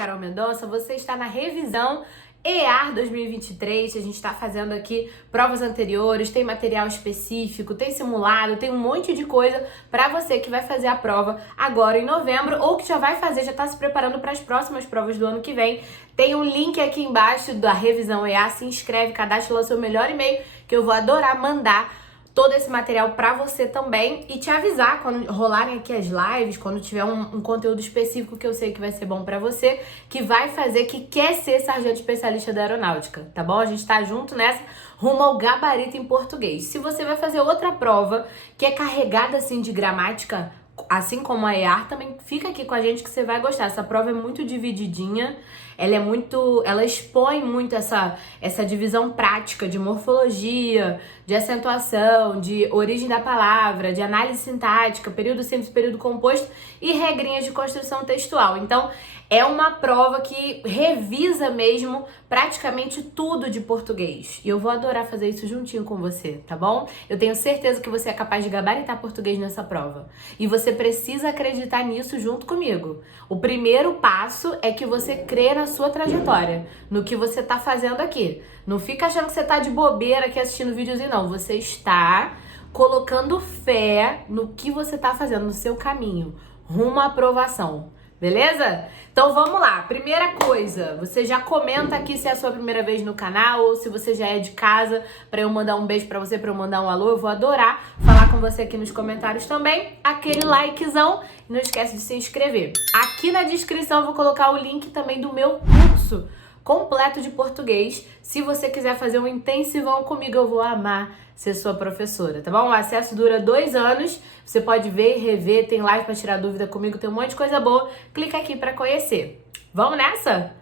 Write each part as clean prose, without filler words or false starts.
Carol Mendonça, você está na revisão EAR 2023, a gente está fazendo aqui provas anteriores, tem material específico, tem simulado, tem um monte de coisa para você que vai fazer a prova agora em novembro ou que já vai fazer, já está se preparando para as próximas provas do ano que vem. Tem um link aqui embaixo da revisão EAR, se inscreve, cadastra lá o seu melhor e-mail que eu vou adorar mandar todo esse material pra você também e te avisar quando rolarem aqui as lives, quando tiver um conteúdo específico que eu sei que vai ser bom pra você, que vai fazer, que quer ser sargento especialista da aeronáutica, tá bom? A gente tá junto nessa, rumo ao gabarito em português. Se você vai fazer outra prova que é carregada assim de gramática, assim como a EAR, também fica aqui com a gente que você vai gostar. Essa prova é muito divididinha, ela expõe muito essa divisão prática de morfologia, de acentuação, de origem da palavra, de análise sintática, período simples, período composto e regrinhas de construção textual. Então, é uma prova que revisa mesmo praticamente tudo de português. E eu vou adorar fazer isso juntinho com você, tá bom? Eu tenho certeza que você é capaz de gabaritar português nessa prova. E você precisa acreditar nisso junto comigo. O primeiro passo é que você crê na sua trajetória, no que você tá fazendo aqui. Não fica achando que você tá de bobeira aqui assistindo videozinho, não. Você está colocando fé no que você tá fazendo, no seu caminho, rumo à aprovação. Beleza? Então vamos lá. Primeira coisa, você já comenta aqui se é a sua primeira vez no canal ou se você já é de casa, pra eu mandar um beijo pra você, pra eu mandar um alô. Eu vou adorar falar com você aqui nos comentários também. Aquele likezão e não esquece de se inscrever. Aqui na descrição eu vou colocar o link também do meu curso completo de português. Se você quiser fazer um intensivão comigo, eu vou amar ser sua professora, tá bom? O acesso dura 2 anos, você pode ver e rever, tem live pra tirar dúvida comigo, tem um monte de coisa boa. Clica aqui pra conhecer. Vamos nessa?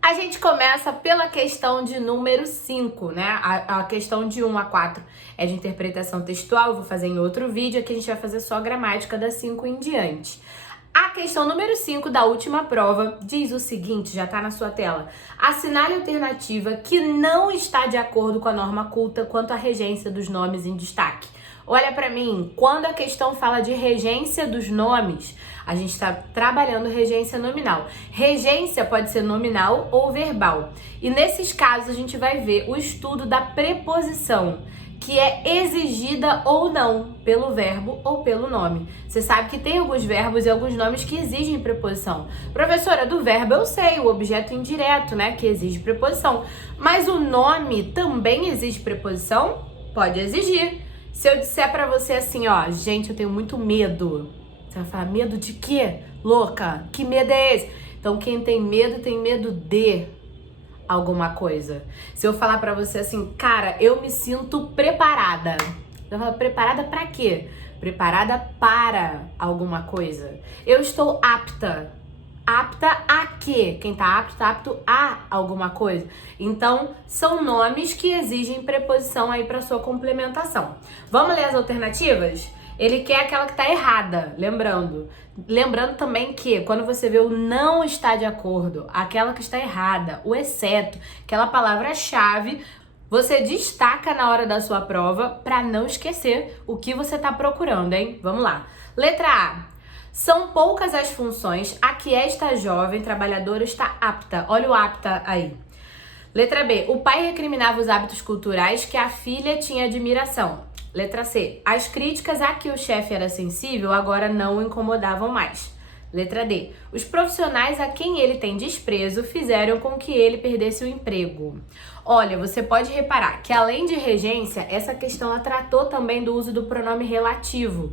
A gente começa pela questão de número 5, né? A questão de 1 a 4 é de interpretação textual, eu vou fazer em outro vídeo, aqui a gente vai fazer só gramática da 5 em diante. A questão número 5 da última prova diz o seguinte, já tá na sua tela. Assinale a alternativa que não está de acordo com a norma culta quanto à regência dos nomes em destaque. Olha pra mim, quando a questão fala de regência dos nomes, a gente está trabalhando regência nominal. Regência pode ser nominal ou verbal. E nesses casos a gente vai ver o estudo da preposição, que é exigida ou não pelo verbo ou pelo nome. Você sabe que tem alguns verbos e alguns nomes que exigem preposição. Professora, do verbo eu sei, o objeto indireto, né, que exige preposição. Mas o nome também exige preposição? Pode exigir. Se eu disser pra você assim, ó, gente, eu tenho muito medo. Você vai falar, medo de quê? Louca, que medo é esse? Então, quem tem medo de alguma coisa. Se eu falar pra você assim, cara, eu me sinto preparada. Eu falo, preparada pra quê? Preparada para alguma coisa. Eu estou apta. Apta a quê? Quem tá apto a alguma coisa. Então, são nomes que exigem preposição aí pra sua complementação. Vamos ler as alternativas? Ele quer aquela que tá errada, lembrando. Lembrando também que quando você vê o não está de acordo, aquela que está errada, o exceto, aquela palavra-chave, você destaca na hora da sua prova para não esquecer o que você tá procurando, hein? Vamos lá. Letra A. São poucas as funções a que esta jovem trabalhadora está apta. Olha o apta aí. Letra B. O pai recriminava os hábitos culturais que a filha tinha admiração. Letra C. As críticas a que o chefe era sensível agora não o incomodavam mais. Letra D. Os profissionais a quem ele tem desprezo fizeram com que ele perdesse o emprego. Olha, você pode reparar que além de regência, essa questão ela tratou também do uso do pronome relativo.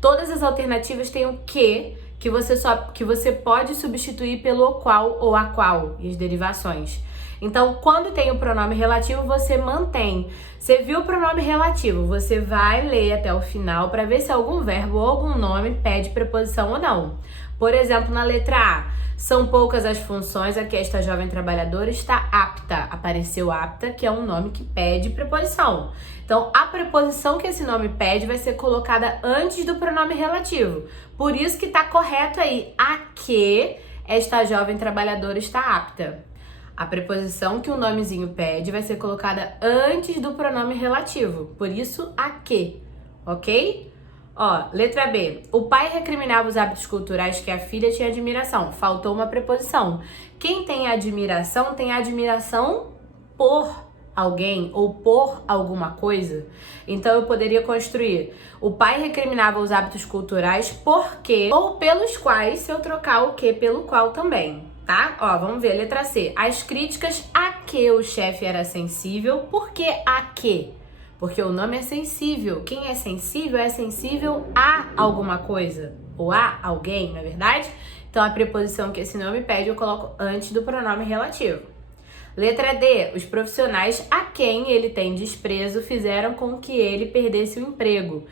Todas as alternativas têm o que você pode substituir pelo o qual ou a qual e as derivações. Então, quando tem o pronome relativo, você mantém. Você viu o pronome relativo, você vai ler até o final para ver se algum verbo ou algum nome pede preposição ou não. Por exemplo, na letra A, são poucas as funções a que esta jovem trabalhadora está apta. Apareceu apta, que é um nome que pede preposição. Então, a preposição que esse nome pede vai ser colocada antes do pronome relativo. Por isso que está correto aí, a que esta jovem trabalhadora está apta. A preposição que o nomezinho pede vai ser colocada antes do pronome relativo. Por isso, a que, ok? Ó, letra B. O pai recriminava os hábitos culturais que a filha tinha admiração. Faltou uma preposição. Quem tem admiração por alguém ou por alguma coisa. Então eu poderia construir: o pai recriminava os hábitos culturais porque ou pelos quais, se eu trocar o que pelo qual também, tá? Ó, vamos ver, letra C. As críticas a que o chefe era sensível. Por que a que? Porque o nome é sensível. Quem é sensível a alguma coisa. Ou a alguém, não é verdade? Então a preposição que esse nome pede eu coloco antes do pronome relativo. Letra D. Os profissionais a quem ele tem desprezo fizeram com que ele perdesse o emprego.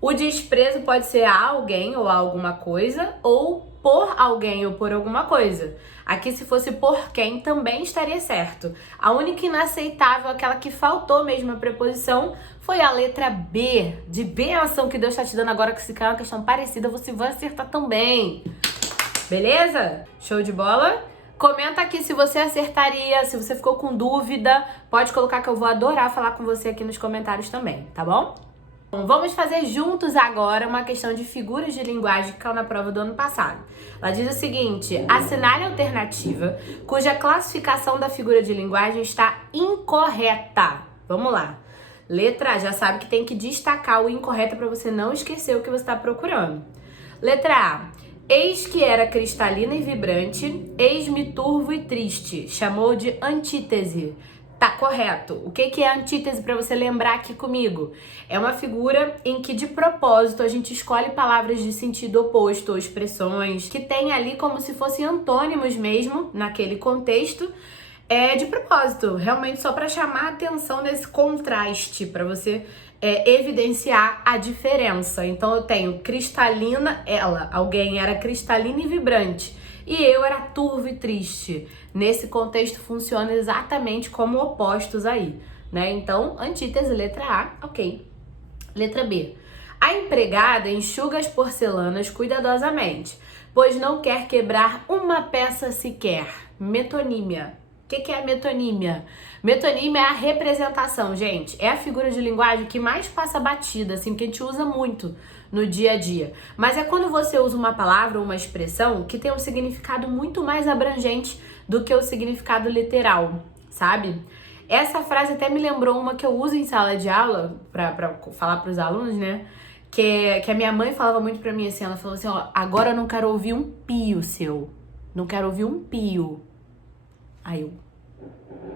O desprezo pode ser a alguém ou a alguma coisa, ou por alguém ou por alguma coisa. Aqui, se fosse por quem, também estaria certo. A única inaceitável, aquela que faltou mesmo a preposição, foi a letra B, de bênção que Deus está te dando agora, que se cair uma questão parecida, você vai acertar também. Beleza? Show de bola? Comenta aqui se você acertaria, se você ficou com dúvida. Pode colocar que eu vou adorar falar com você aqui nos comentários também, tá bom? Bom, vamos fazer juntos agora uma questão de figuras de linguagem que caiu na prova do ano passado. Ela diz o seguinte: assinale a alternativa cuja classificação da figura de linguagem está incorreta. Vamos lá. Letra A, já sabe que tem que destacar o incorreto para você não esquecer o que você está procurando. Letra A. Eis que era cristalina e vibrante, eis-me turvo e triste. Chamou de antítese. Tá correto. O que é antítese para você lembrar aqui comigo? É uma figura em que de propósito a gente escolhe palavras de sentido oposto ou expressões que tem ali como se fossem antônimos mesmo naquele contexto, de propósito, realmente só para chamar a atenção desse contraste, para você evidenciar a diferença. Então eu tenho cristalina, alguém era cristalina e vibrante, e eu era turvo e triste. Nesse contexto funciona exatamente como opostos aí, né? Então, antítese, letra A, ok. Letra B. A empregada enxuga as porcelanas cuidadosamente, pois não quer quebrar uma peça sequer. Metonímia. O que é a metonímia? Metonímia é a representação, gente. É a figura de linguagem que mais passa batida, assim, que a gente usa muito no dia a dia. Mas é quando você usa uma palavra ou uma expressão que tem um significado muito mais abrangente do que o significado literal, sabe? Essa frase até me lembrou uma que eu uso em sala de aula pra falar pros alunos, né? Que a minha mãe falava muito pra mim assim, ela falou assim, ó, agora eu não quero ouvir um pio seu. Não quero ouvir um pio. Aí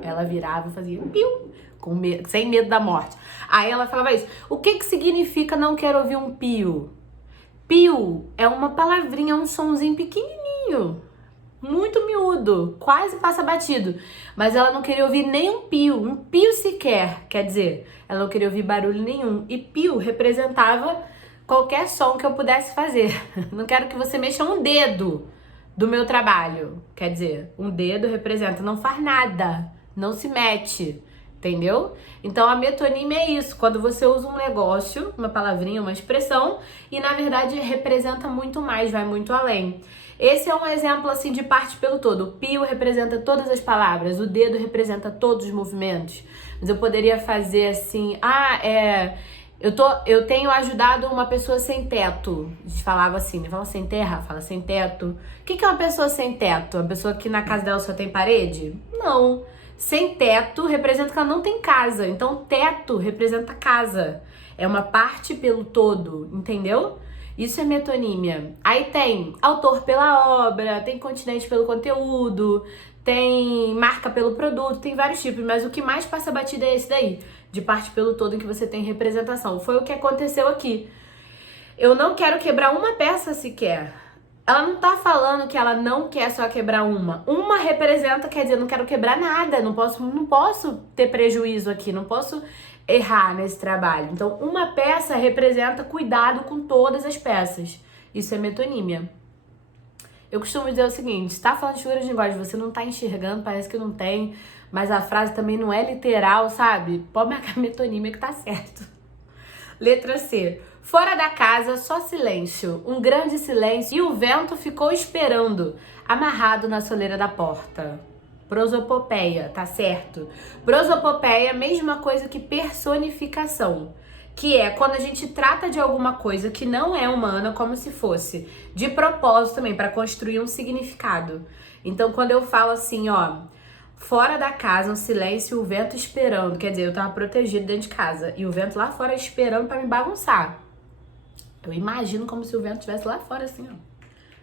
ela virava e fazia piu, com medo, sem medo da morte. Aí ela falava isso. O que significa não quero ouvir um pio? Pio é uma palavrinha, um sonzinho pequenininho, muito miúdo, quase passa batido. Mas ela não queria ouvir nem um pio sequer, quer dizer, ela não queria ouvir barulho nenhum. E pio representava qualquer som que eu pudesse fazer. Não quero que você mexa um dedo do meu trabalho. Quer dizer, um dedo representa não faz nada, não se mete, entendeu? Então a metonímia é isso, quando você usa um negócio, uma palavrinha, uma expressão, e na verdade representa muito mais, vai muito além. Esse é um exemplo assim de parte pelo todo. O pio representa todas as palavras, o dedo representa todos os movimentos. Mas eu poderia fazer assim, eu tenho ajudado uma pessoa sem teto. A gente falava assim, né? Fala sem terra, fala sem teto. O que é uma pessoa sem teto? Uma pessoa que na casa dela só tem parede? Não. Sem teto representa que ela não tem casa. Então, teto representa casa. É uma parte pelo todo, entendeu? Isso é metonímia. Aí tem autor pela obra, tem continente pelo conteúdo, tem marca pelo produto, tem vários tipos, mas o que mais passa batida é esse daí, de parte pelo todo em que você tem representação. Foi o que aconteceu aqui. Eu não quero quebrar uma peça sequer. Ela não tá falando que ela não quer só quebrar uma. Uma representa, quer dizer, não quero quebrar nada, não posso ter prejuízo aqui, não posso errar nesse trabalho. Então, uma peça representa cuidado com todas as peças. Isso é metonímia. Eu costumo dizer o seguinte, se tá falando de figura de linguagem, você não tá enxergando, parece que não tem, mas a frase também não é literal, sabe? Pode marcar metonímia que tá certo. Letra C. Fora da casa, só silêncio, um grande silêncio, e o vento ficou esperando, amarrado na soleira da porta. Prosopopeia, tá certo? Prosopopeia, mesma coisa que personificação. que é quando a gente trata de alguma coisa que não é humana como se fosse de propósito também, para construir um significado. Então, quando eu falo assim, ó, fora da casa, um silêncio, o vento esperando, quer dizer, eu tava protegido dentro de casa e o vento lá fora esperando para me bagunçar. Eu imagino como se o vento estivesse lá fora assim, ó,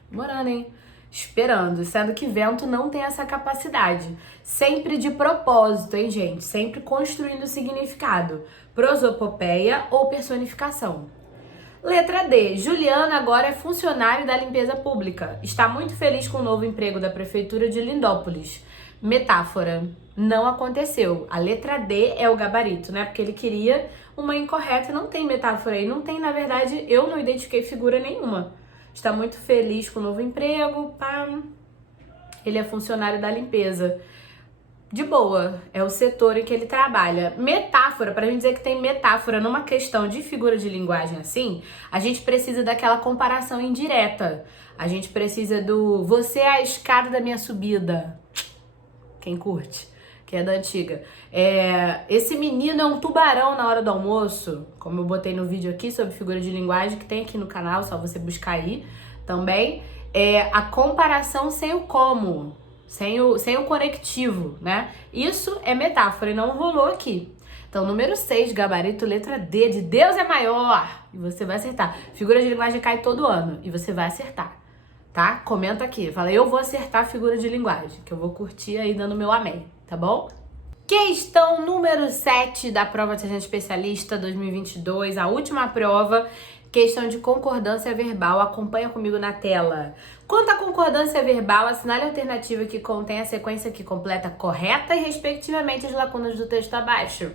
morando, hein? Esperando, sendo que vento não tem essa capacidade. Sempre de propósito, hein, gente? Sempre construindo significado. Prosopopeia ou personificação. Letra D. Juliana agora é funcionária da limpeza pública. Está muito feliz com o novo emprego da prefeitura de Lindópolis. Metáfora. Não aconteceu. A letra D é o gabarito, né? Porque ele queria uma incorreta. Não tem metáfora aí. Não tem, na verdade, eu não identifiquei figura nenhuma. Está muito feliz com o novo emprego. Pá. Ele é funcionário da limpeza. De boa, é o setor em que ele trabalha. Metáfora, pra gente dizer que tem metáfora numa questão de figura de linguagem assim, a gente precisa daquela comparação indireta. A gente precisa do você é a escada da minha subida. Quem curte? Que é da antiga. Esse menino é um tubarão na hora do almoço, como eu botei no vídeo aqui sobre figura de linguagem, que tem aqui no canal, só você buscar aí também. A comparação sem o como. Sem o conectivo, né? Isso é metáfora e não rolou aqui. Então, número 6, gabarito, letra D, de Deus é maior. E você vai acertar. Figura de linguagem cai todo ano e você vai acertar, tá? Comenta aqui. Fala, eu vou acertar a figura de linguagem, que eu vou curtir aí dando meu amém, tá bom? Questão número 7 da prova de Sargento Especialista 2022, a última prova. Questão de concordância verbal, acompanha comigo na tela. Quanto à concordância verbal, assinale a alternativa que contém a sequência que completa correta e respectivamente as lacunas do texto abaixo.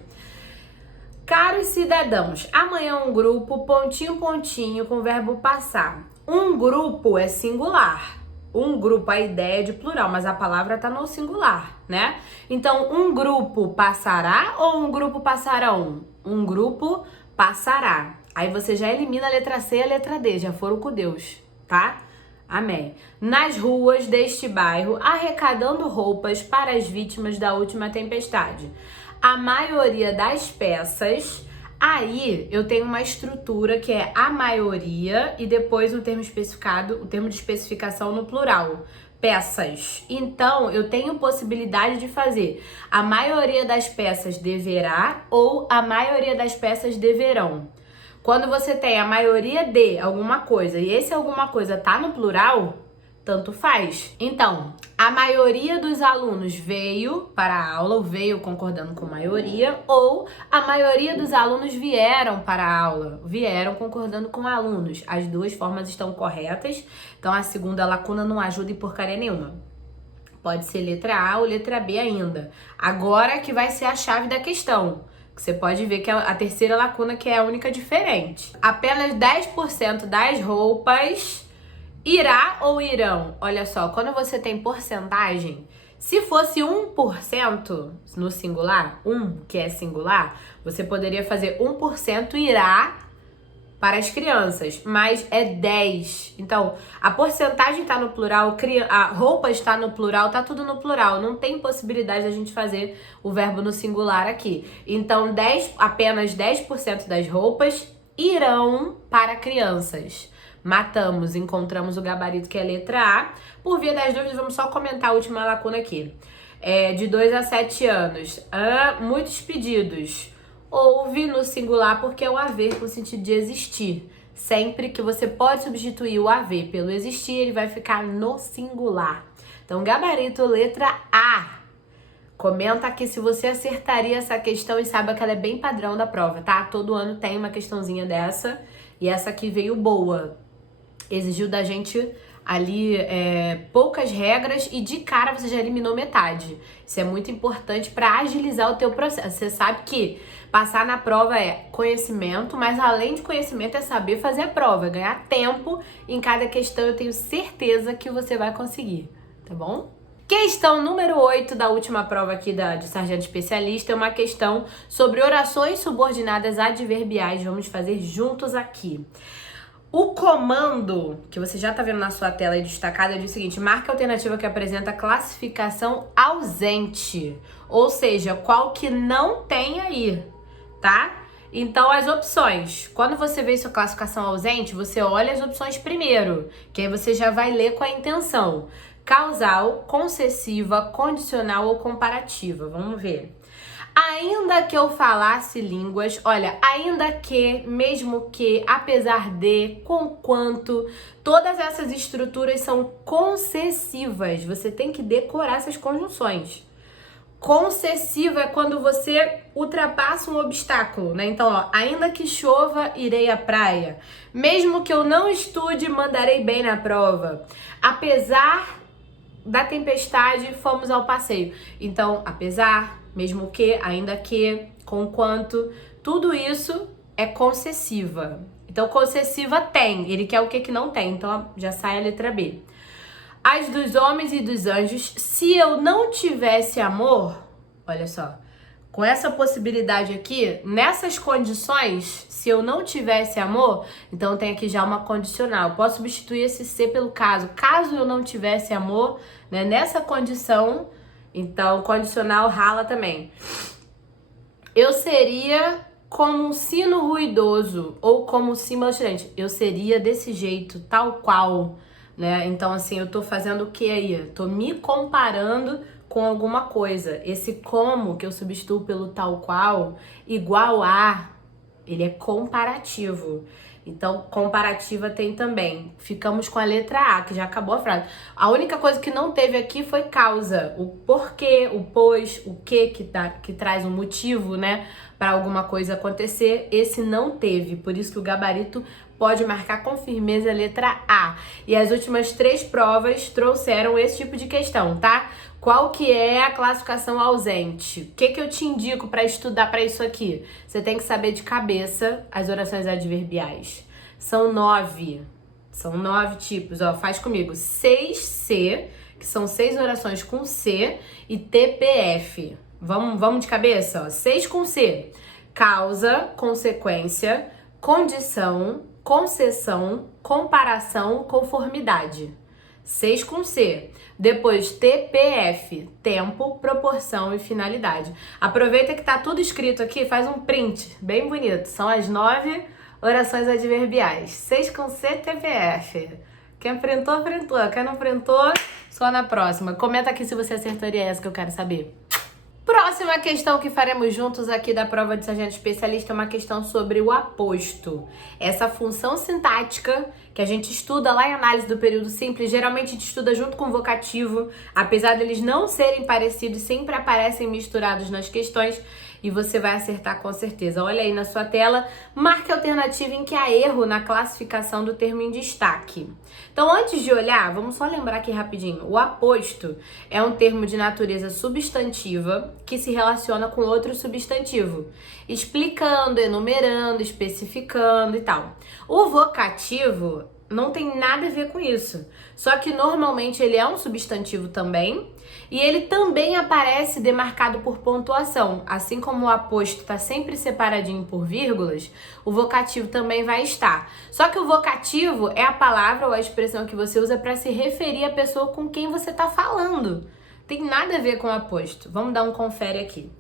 Caros cidadãos, amanhã um grupo, pontinho, pontinho, com o verbo passar. Um grupo é singular. Um grupo, a ideia é de plural, mas a palavra tá no singular, né? Então, um grupo passará ou um grupo passarão? Um grupo passará. Aí você já elimina a letra C e a letra D, já foram com Deus, tá? Amém. Nas ruas deste bairro, arrecadando roupas para as vítimas da última tempestade. A maioria das peças, aí eu tenho uma estrutura que é a maioria e depois o termo especificado, o termo de especificação no plural. Peças. Então, eu tenho possibilidade de fazer a maioria das peças deverá ou a maioria das peças deverão. Quando você tem a maioria de alguma coisa e esse alguma coisa tá no plural, tanto faz. Então, a maioria dos alunos veio para a aula, ou veio concordando com maioria, ou a maioria dos alunos vieram para a aula, vieram concordando com alunos. As duas formas estão corretas, então a segunda lacuna não ajuda em porcaria nenhuma. Pode ser letra A ou letra B ainda. Agora que vai ser a chave da questão. Você pode ver que a terceira lacuna que é a única diferente. Apenas 10% das roupas irá ou irão. Olha só, quando você tem porcentagem, se fosse 1% no singular, que é singular, você poderia fazer 1% irá para as crianças, mas é 10. Então, a porcentagem está no plural, a roupa está no plural, tá tudo no plural. Não tem possibilidade da gente fazer o verbo no singular aqui. Então, apenas 10% das roupas irão para crianças. Matamos, encontramos o gabarito que é a letra A. Por via das dúvidas, vamos só comentar a última lacuna aqui. De 2 a 7 anos. Muitos pedidos. Houve no singular porque é o haver com o sentido de existir. Sempre que você pode substituir o haver pelo existir, ele vai ficar no singular. Então, gabarito, letra A. Comenta aqui se você acertaria essa questão e saiba que ela é bem padrão da prova, tá? Todo ano tem uma questãozinha dessa e essa aqui veio boa. Exigiu da gente ali poucas regras e de cara você já eliminou metade. Isso é muito importante para agilizar o teu processo. Você sabe que passar na prova é conhecimento, mas além de conhecimento é saber fazer a prova, ganhar tempo em cada questão. Eu tenho certeza que você vai conseguir, tá bom? Questão número 8 da última prova aqui de Sargento Especialista é uma questão sobre orações subordinadas adverbiais. Vamos fazer juntos aqui. O comando, que você já tá vendo na sua tela aí destacado, é o seguinte: marque a alternativa que apresenta classificação ausente. Ou seja, qual que não tem aí, tá? Então, as opções. Quando você vê sua classificação ausente, você olha as opções primeiro, que aí você já vai ler com a intenção. Causal, concessiva, condicional ou comparativa. Vamos ver. Ainda que eu falasse línguas, olha, ainda que, mesmo que, apesar de, conquanto, todas essas estruturas são concessivas. Você tem que decorar essas conjunções. Concessiva é quando você ultrapassa um obstáculo, né? Então, ó, ainda que chova, irei à praia. Mesmo que eu não estude, mandarei bem na prova. Apesar da tempestade, fomos ao passeio. Então, apesar, mesmo que, ainda que, conquanto, tudo isso é concessiva. Então, concessiva tem. Ele quer o que não tem. Então, já sai a letra B. As dos homens e dos anjos, se eu não tivesse amor, olha só, com essa possibilidade aqui, nessas condições, se eu não tivesse amor, então tem aqui já uma condicional. Posso substituir esse se pelo caso. Caso eu não tivesse amor, né, nessa condição, então condicional rala também. Eu seria como um sino ruidoso ou como um símbolo estilante. Eu seria desse jeito, tal qual, né? Então, assim, eu tô fazendo o que aí? Eu tô me comparando com alguma coisa. Esse como que eu substituo pelo tal qual, igual a, ele é comparativo. Então, comparativa tem também. Ficamos com a letra A, que já acabou a frase. A única coisa que não teve aqui foi causa. O porquê, o pois, o que traz um motivo, né, para alguma coisa acontecer. Esse não teve. Por isso que o gabarito pode marcar com firmeza a letra A. E as últimas 3 provas trouxeram esse tipo de questão, tá? Qual que é a classificação ausente? O que eu te indico para estudar para isso aqui? Você tem que saber de cabeça as orações adverbiais. São 9. São 9 tipos. Ó, faz comigo. 6C, que são 6 orações com C, e TPF. Vamos de cabeça? Ó. 6 com C. Causa, consequência, condição, concessão, comparação, conformidade. 6 com C. Depois TPF, tempo, proporção e finalidade. Aproveita que tá tudo escrito aqui, faz um print bem bonito. São as 9 orações adverbiais. 6 com C, TPF. Quem printou, printou. Quem não printou, só na próxima. Comenta aqui se você acertaria essa que eu quero saber. Próxima questão que faremos juntos aqui da prova de sargento especialista é uma questão sobre o aposto. Essa função sintática que a gente estuda lá em análise do período simples, geralmente a gente estuda junto com o vocativo, apesar deles não serem parecidos, sempre aparecem misturados nas questões e você vai acertar com certeza. Olha aí na sua tela, marque a alternativa em que há erro na classificação do termo em destaque. Então, antes de olhar, vamos só lembrar aqui rapidinho. O aposto é um termo de natureza substantiva que se relaciona com outro substantivo, explicando, enumerando, especificando e tal. O vocativo não tem nada a ver com isso, só que normalmente ele é um substantivo também e ele também aparece demarcado por pontuação. Assim como o aposto está sempre separadinho por vírgulas, o vocativo também vai estar. Só que o vocativo é a palavra ou a expressão que você usa para se referir à pessoa com quem você está falando. Tem nada a ver com o aposto. Vamos dar um confere aqui.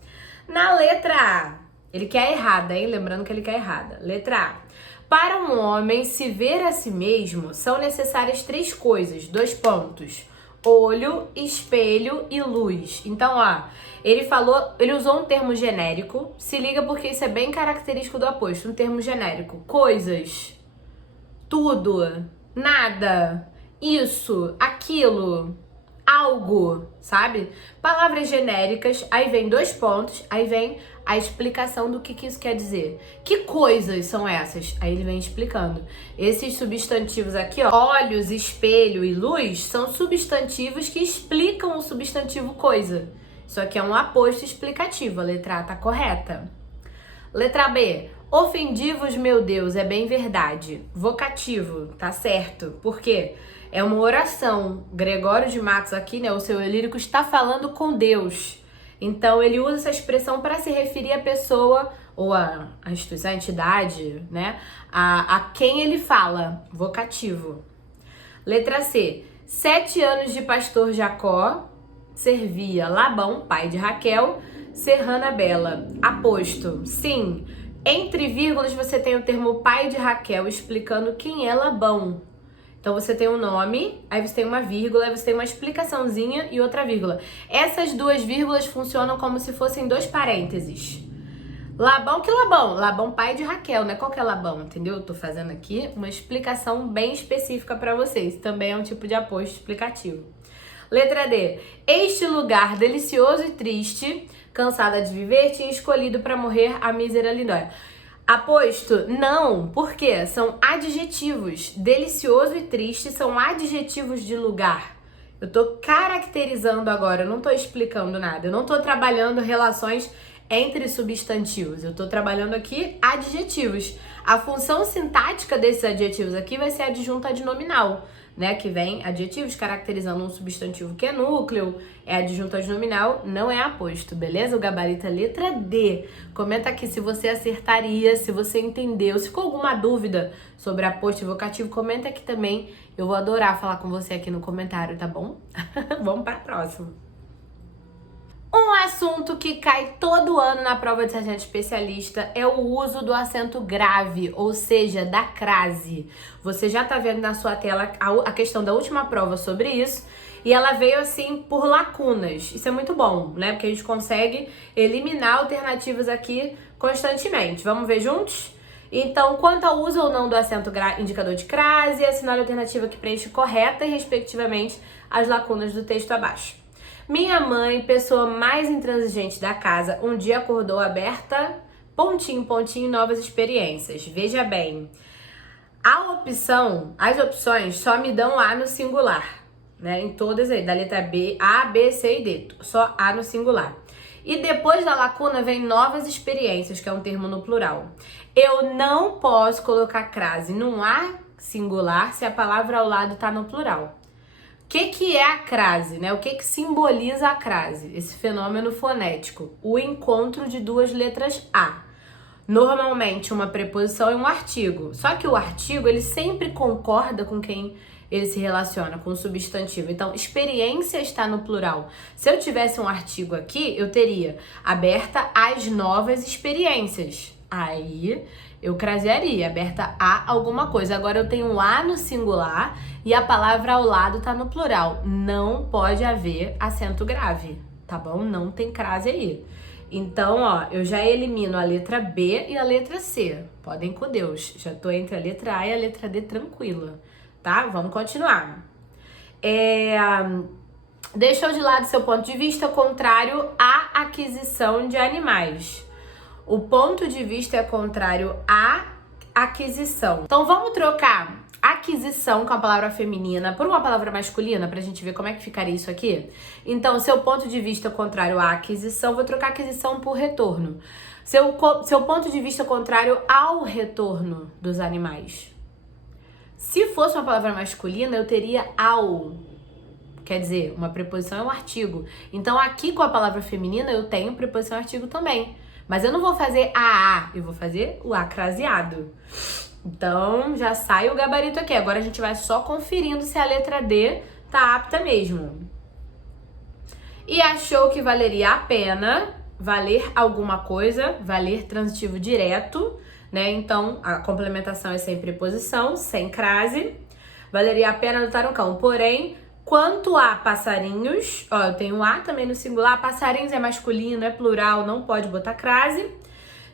Na letra A, ele quer errada, hein? Lembrando que ele quer errada. Letra A. Para um homem se ver a si mesmo, são necessárias 3 coisas, 2 pontos. Olho, espelho e luz. Então, ó, ele usou um termo genérico. Se liga porque isso é bem característico do aposto, um termo genérico. Coisas, tudo, nada, isso, aquilo, algo, sabe? Palavras genéricas, aí vem 2 pontos, aí vem a explicação do que isso quer dizer. Que coisas são essas? Aí ele vem explicando. Esses substantivos aqui, ó, olhos, espelho e luz, são substantivos que explicam o substantivo coisa. Isso aqui é um aposto explicativo, a letra A tá correta. Letra B. Ofendi-vos, meu Deus, é bem verdade. Vocativo, tá certo. Por quê? É uma oração. Gregório de Matos aqui, né, o seu lírico, está falando com Deus. Então, ele usa essa expressão para se referir à pessoa ou a instituição, a entidade, né, a quem ele fala. Vocativo. Letra C. 7 anos de pastor Jacó servia Labão, pai de Raquel, serrana bela. Aposto. Sim. Entre vírgulas você tem o termo pai de Raquel explicando quem é Labão. Então você tem um nome, aí você tem uma vírgula, aí você tem uma explicaçãozinha e outra vírgula. Essas duas vírgulas funcionam como se fossem dois parênteses. Labão, que Labão? Labão, pai de Raquel, né? Qual que é Labão, entendeu? Eu tô fazendo aqui uma explicação bem específica para vocês. Também é um tipo de aposto explicativo. Letra D. Este lugar delicioso e triste, cansada de viver, tinha escolhido para morrer a mísera Lindóia. Aposto? Não. Por quê? São adjetivos. Delicioso e triste são adjetivos de lugar. Eu tô caracterizando agora, eu não tô explicando nada. Eu não tô trabalhando relações entre substantivos. Eu tô trabalhando aqui adjetivos. A função sintática desses adjetivos aqui vai ser adjunto adnominal, né? Que vem adjetivos caracterizando um substantivo que é núcleo, é adjunto adnominal, não é aposto, beleza? O gabarito é letra D. Comenta aqui se você acertaria, se você entendeu. Se ficou alguma dúvida sobre aposto e vocativo, comenta aqui também. Eu vou adorar falar com você aqui no comentário, tá bom? Vamos para a próxima. Um assunto que cai todo ano na prova de sargento especialista é o uso do acento grave, ou seja, da crase. Você já tá vendo na sua tela a questão da última prova sobre isso, e ela veio assim por lacunas. Isso é muito bom, né? Porque a gente consegue eliminar alternativas aqui constantemente. Vamos ver juntos? Então, quanto ao uso ou não do acento indicador de crase, assinale a alternativa que preenche correta e, respectivamente, as lacunas do texto abaixo. Minha mãe, pessoa mais intransigente da casa, um dia acordou aberta, pontinho, pontinho, novas experiências. Veja bem, as opções só me dão A no singular, né? Em todas aí, da letra B, A, B, C e D, só A no singular. E depois da lacuna vem novas experiências, que é um termo no plural. Eu não posso colocar crase num A singular se a palavra ao lado tá no plural. O que é a crase, né? O que simboliza a crase? Esse fenômeno fonético, o encontro de duas letras A. Normalmente uma preposição e um artigo. Só que o artigo, ele sempre concorda com quem ele se relaciona, com o substantivo. Então, experiência está no plural. Se eu tivesse um artigo aqui, eu teria aberta às novas experiências. Aí eu crasearia, aberta a alguma coisa. Agora eu tenho um A no singular e a palavra ao lado tá no plural. Não pode haver acento grave, tá bom? Não tem crase aí. Então, ó, eu já elimino a letra B e a letra C. Podem com Deus. Já tô entre a letra A e a letra D tranquila, tá? Vamos continuar. Deixou de lado seu ponto de vista contrário à aquisição de animais. O ponto de vista é contrário à aquisição. Então vamos trocar aquisição com a palavra feminina por uma palavra masculina pra gente ver como é que ficaria isso aqui? Então, seu ponto de vista contrário à aquisição, vou trocar aquisição por retorno. Seu ponto de vista contrário ao retorno dos animais. Se fosse uma palavra masculina, eu teria ao. Quer dizer, uma preposição é um artigo. Então, aqui com a palavra feminina, eu tenho preposição e artigo também. Mas eu não vou fazer a, eu vou fazer o acraseado. Então, já sai o gabarito aqui. Agora a gente vai só conferindo se a letra D tá apta mesmo. E achou que valeria a pena valer alguma coisa, valer transitivo direto, né? Então, a complementação é sem preposição, sem crase. Valeria a pena adotar um cão. Porém, quanto a passarinhos, ó, eu tenho A também no singular, passarinhos é masculino, é plural, não pode botar crase.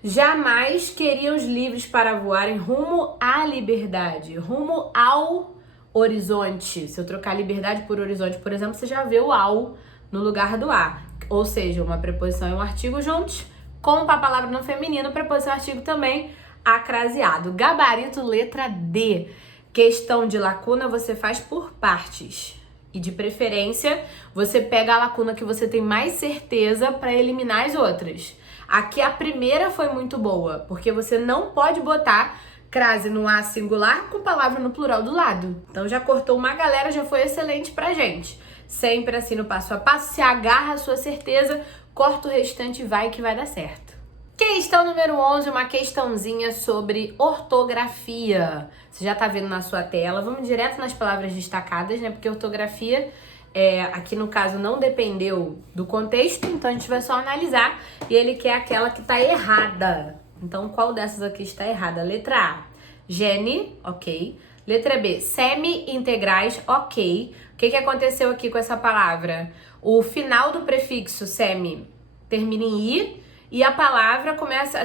Jamais queriam os livres para voarem rumo à liberdade, rumo ao horizonte. Se eu trocar liberdade por horizonte, por exemplo, você já vê o ao no lugar do A. Ou seja, uma preposição e um artigo juntos, com a palavra no feminino, preposição e artigo também acraseado. Gabarito letra D. Questão de lacuna você faz por partes. E de preferência, você pega a lacuna que você tem mais certeza para eliminar as outras. Aqui a primeira foi muito boa, porque você não pode botar crase no A singular com palavra no plural do lado. Então já cortou uma galera, já foi excelente pra gente. Sempre assim no passo a passo, se agarra a sua certeza, corta o restante e vai que vai dar certo. Questão número 11, uma questãozinha sobre ortografia. Você já tá vendo na sua tela. Vamos direto nas palavras destacadas, né? Porque ortografia, aqui no caso, não dependeu do contexto, então a gente vai só analisar. E ele quer aquela que tá errada, Então, qual dessas aqui está errada? Letra A, gene, ok. Letra B, semi-integrais, ok. O que aconteceu aqui com essa palavra? O final do prefixo semi termina em i e a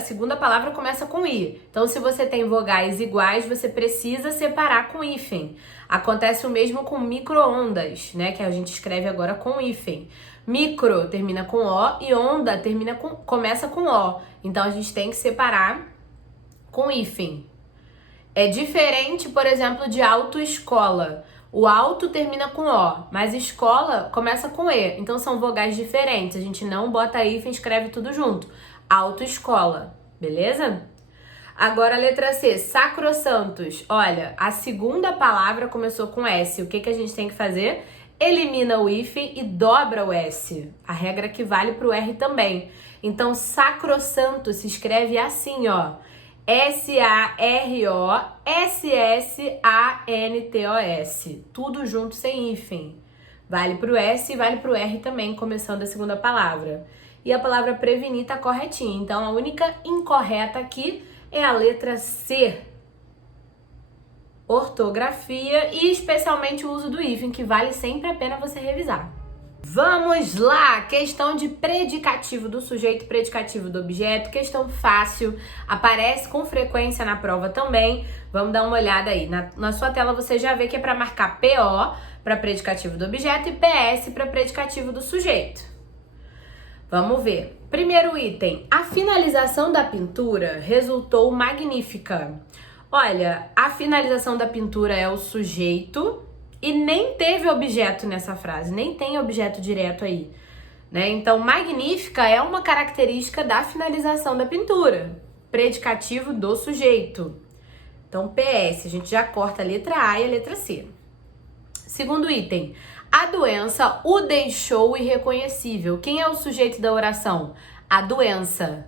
segunda palavra começa com i. Então, se você tem vogais iguais, você precisa separar com hífen. Acontece o mesmo com micro-ondas, né? Que a gente escreve agora com hífen. Micro termina com o e onda começa com o. Então, a gente tem que separar com hífen. É diferente, por exemplo, de autoescola. O auto termina com O, mas escola começa com E. Então são vogais diferentes. A gente não bota hífen e escreve tudo junto. Autoescola, beleza? Agora a letra C, sacrossantos. Olha, a segunda palavra começou com S. O que a gente tem que fazer? Elimina o hífen e dobra o S. A regra que vale para o R também. Então, sacrossanto se escreve assim, ó. S-A-R-O-S-S-A-N-T-O-S. Tudo junto sem hífen. Vale para o S e vale para o R também, começando a segunda palavra. E a palavra prevenir tá corretinha. Então, a única incorreta aqui é a letra C. Ortografia e especialmente o uso do hífen, que vale sempre a pena você revisar. Vamos lá! Questão de predicativo do sujeito, predicativo do objeto, questão fácil, aparece com frequência na prova também. Vamos dar uma olhada aí. Na sua tela você já vê que é para marcar PO para predicativo do objeto e PS para predicativo do sujeito. Vamos ver. Primeiro item, a finalização da pintura resultou magnífica. Olha, a finalização da pintura é o sujeito e nem teve objeto nessa frase, nem tem objeto direto aí, né? Então, magnífica é uma característica da finalização da pintura, predicativo do sujeito. Então, PS, a gente já corta a letra A e a letra C. Segundo item, a doença o deixou irreconhecível. Quem é o sujeito da oração? A doença.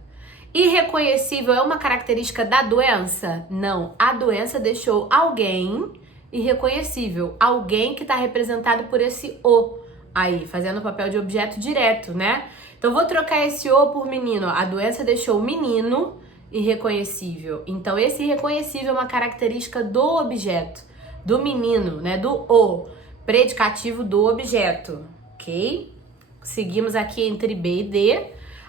Irreconhecível é uma característica da doença? Não, a doença deixou alguém irreconhecível, alguém que está representado por esse o aí, fazendo o papel de objeto direto, né? Então, vou trocar esse o por menino. A doença deixou o menino irreconhecível. Então, esse irreconhecível é uma característica do objeto, do menino, né? Do o, predicativo do objeto, ok? Seguimos aqui entre B e D.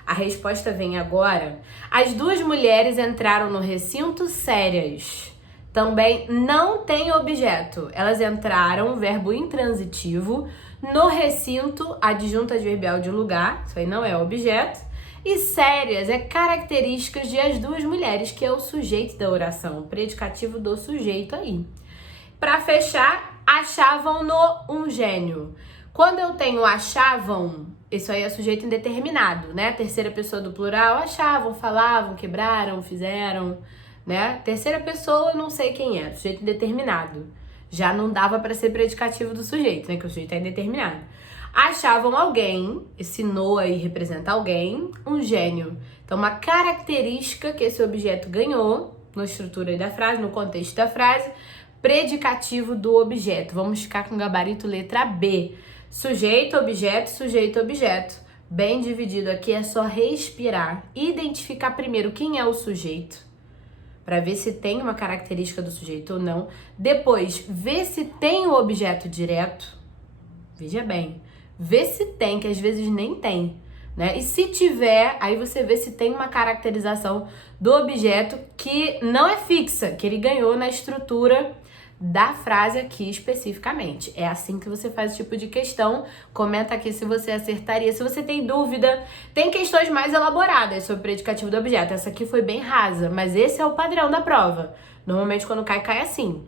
A resposta vem agora. As duas mulheres entraram no recinto sérias. Também não tem objeto. Elas entraram, verbo intransitivo, no recinto, adjunto adverbial de lugar, isso aí não é objeto. E sérias é características de as duas mulheres, que é o sujeito da oração, o predicativo do sujeito aí. Para fechar, achavam-no um gênio. Quando eu tenho achavam, isso aí é sujeito indeterminado, né? Terceira pessoa do plural, achavam, falavam, quebraram, fizeram, né? Terceira pessoa, não sei quem é, sujeito indeterminado. Já não dava para ser predicativo do sujeito, né? Que o sujeito é indeterminado. Achavam alguém, esse no aí representa alguém, um gênio. Então, uma característica que esse objeto ganhou na estrutura aí da frase, no contexto da frase, predicativo do objeto. Vamos ficar com o gabarito letra B. Sujeito, objeto, sujeito, objeto. Bem dividido aqui, é só respirar. Identificar primeiro quem é o sujeito, para ver se tem uma característica do sujeito ou não. Depois, ver se tem o objeto direto. Veja bem, vê se tem, que às vezes nem tem, né? E se tiver, aí você vê se tem uma caracterização do objeto que não é fixa, que ele ganhou na estrutura da frase aqui especificamente. É assim que você faz esse tipo de questão. Comenta aqui se você acertaria. Se você tem dúvida, tem questões mais elaboradas sobre o predicativo do objeto. Essa aqui foi bem rasa, mas esse é o padrão da prova. Normalmente quando cai, cai assim.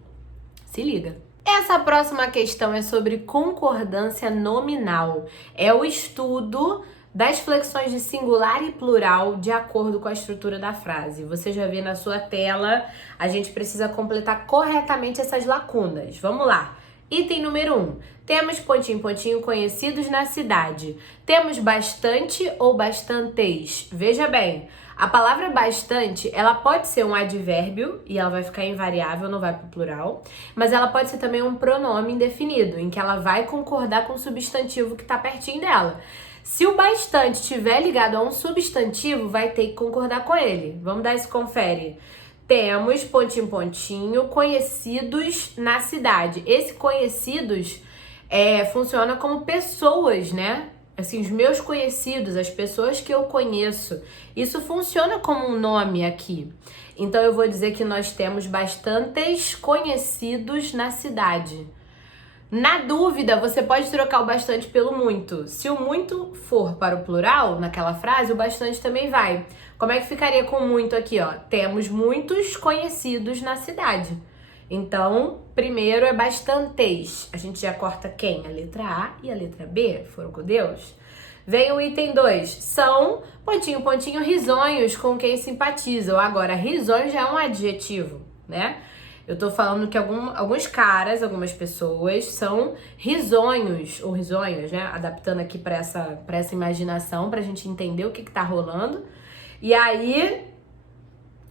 Se liga. Essa próxima questão é sobre concordância nominal. É o estudo das flexões de singular e plural de acordo com a estrutura da frase. Você já vê na sua tela, a gente precisa completar corretamente essas lacunas. Vamos lá. Item número 1. Temos pontinho, pontinho conhecidos na cidade. Temos bastante ou bastantes. Veja bem, a palavra bastante, ela pode ser um advérbio e ela vai ficar invariável, não vai para o plural, mas ela pode ser também um pronome indefinido, em que ela vai concordar com o substantivo que está pertinho dela. Se o bastante estiver ligado a um substantivo, vai ter que concordar com ele. Vamos dar esse confere. Temos, pontinho, pontinho, conhecidos na cidade. Esse conhecidos funciona como pessoas, né? Assim, os meus conhecidos, as pessoas que eu conheço. Isso funciona como um nome aqui. Então, eu vou dizer que nós temos bastantes conhecidos na cidade. Na dúvida, você pode trocar o bastante pelo muito. Se o muito for para o plural, naquela frase, o bastante também vai. Como é que ficaria com muito aqui, ó? Temos muitos conhecidos na cidade. Então, primeiro é bastantes. A gente já corta quem? A letra A e a letra B, foram com Deus? Vem o item 2. São, pontinho, pontinho, risonhos com quem simpatizam. Agora, risonhos já é um adjetivo, né? Eu tô falando que alguns caras, algumas pessoas são risonhos, ou risonhos, né? Adaptando aqui pra essa imaginação, pra gente entender o que tá rolando. E aí,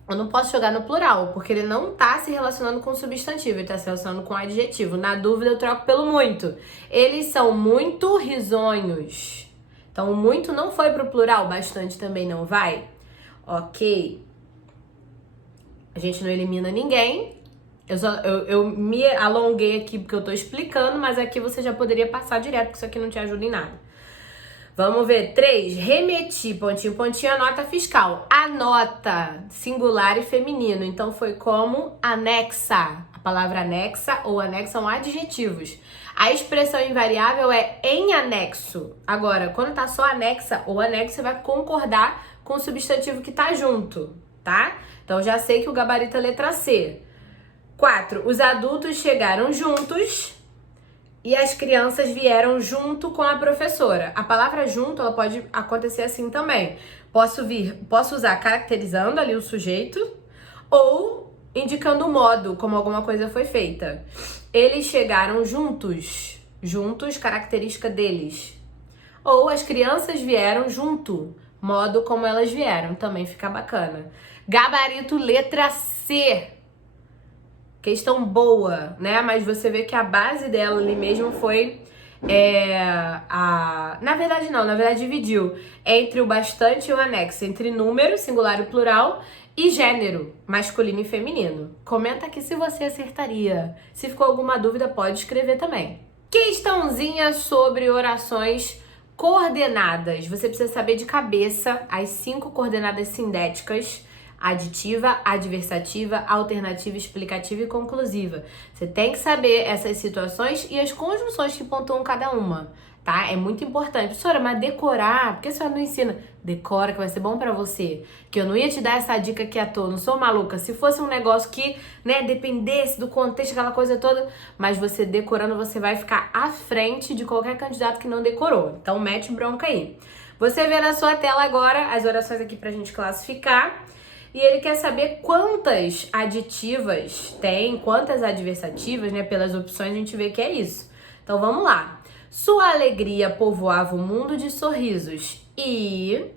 eu não posso jogar no plural, porque ele não tá se relacionando com substantivo, ele tá se relacionando com adjetivo. Na dúvida, eu troco pelo muito. Eles são muito risonhos. Então, o muito não foi pro plural, bastante também não vai. Ok. A gente não elimina ninguém. Eu me alonguei aqui porque eu tô explicando, mas aqui você já poderia passar direto, porque isso aqui não te ajuda em nada. Vamos ver. 3. Remeti, pontinho, pontinho, a nota fiscal. A nota, singular e feminino. Então, foi como anexa. A palavra anexa ou anexo são adjetivos. A expressão invariável é em anexo. Agora, quando tá só anexa ou anexo, você vai concordar com o substantivo que tá junto, tá? Então, já sei que o gabarito é letra C. 4. Os adultos chegaram juntos e as crianças vieram junto com a professora. A palavra junto, ela pode acontecer assim também. Posso usar caracterizando ali o sujeito ou indicando o modo como alguma coisa foi feita. Eles chegaram juntos. Juntos, característica deles. Ou as crianças vieram junto. Modo como elas vieram. Também fica bacana. Gabarito letra C. Questão boa, né? Mas você vê que a base dela ali mesmo foi na verdade dividiu entre o bastante e o anexo, entre número, singular e plural, e gênero, masculino e feminino. Comenta aqui se você acertaria. Se ficou alguma dúvida, pode escrever também. Questãozinha sobre orações coordenadas. Você precisa saber de cabeça as 5 coordenadas sindéticas: aditiva, adversativa, alternativa, explicativa e conclusiva. Você tem que saber essas situações e as conjunções que pontuam cada uma, tá? É muito importante. Professora, mas decorar, por que a senhora não ensina? Decora que vai ser bom pra você. Que eu não ia te dar essa dica aqui à toa, não sou maluca. Se fosse um negócio que, né, dependesse do contexto, aquela coisa toda, mas você decorando, você vai ficar à frente de qualquer candidato que não decorou. Então mete bronca aí. Você vê na sua tela agora as orações aqui pra gente classificar. E ele quer saber quantas aditivas tem, quantas adversativas, né? Pelas opções a gente vê que é isso. Então vamos lá. Sua alegria povoava o mundo de sorrisos e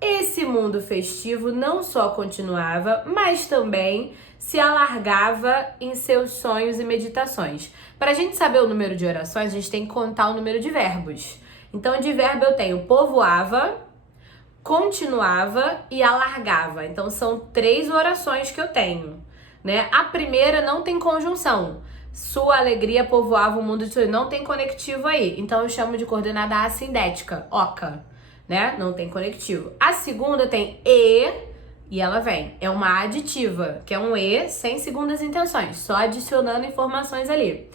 esse mundo festivo não só continuava, mas também se alargava em seus sonhos e meditações. Para a gente saber o número de orações, a gente tem que contar o número de verbos. Então de verbo eu tenho povoava, continuava e alargava. Então, são 3 orações que eu tenho, né? A primeira não tem conjunção. Sua alegria povoava o mundo de sorrisos. Não tem conectivo aí. Então, eu chamo de coordenada assindética, oca, né? Não tem conectivo. A segunda tem e ela vem. É uma aditiva, que é um e sem segundas intenções, só adicionando informações ali.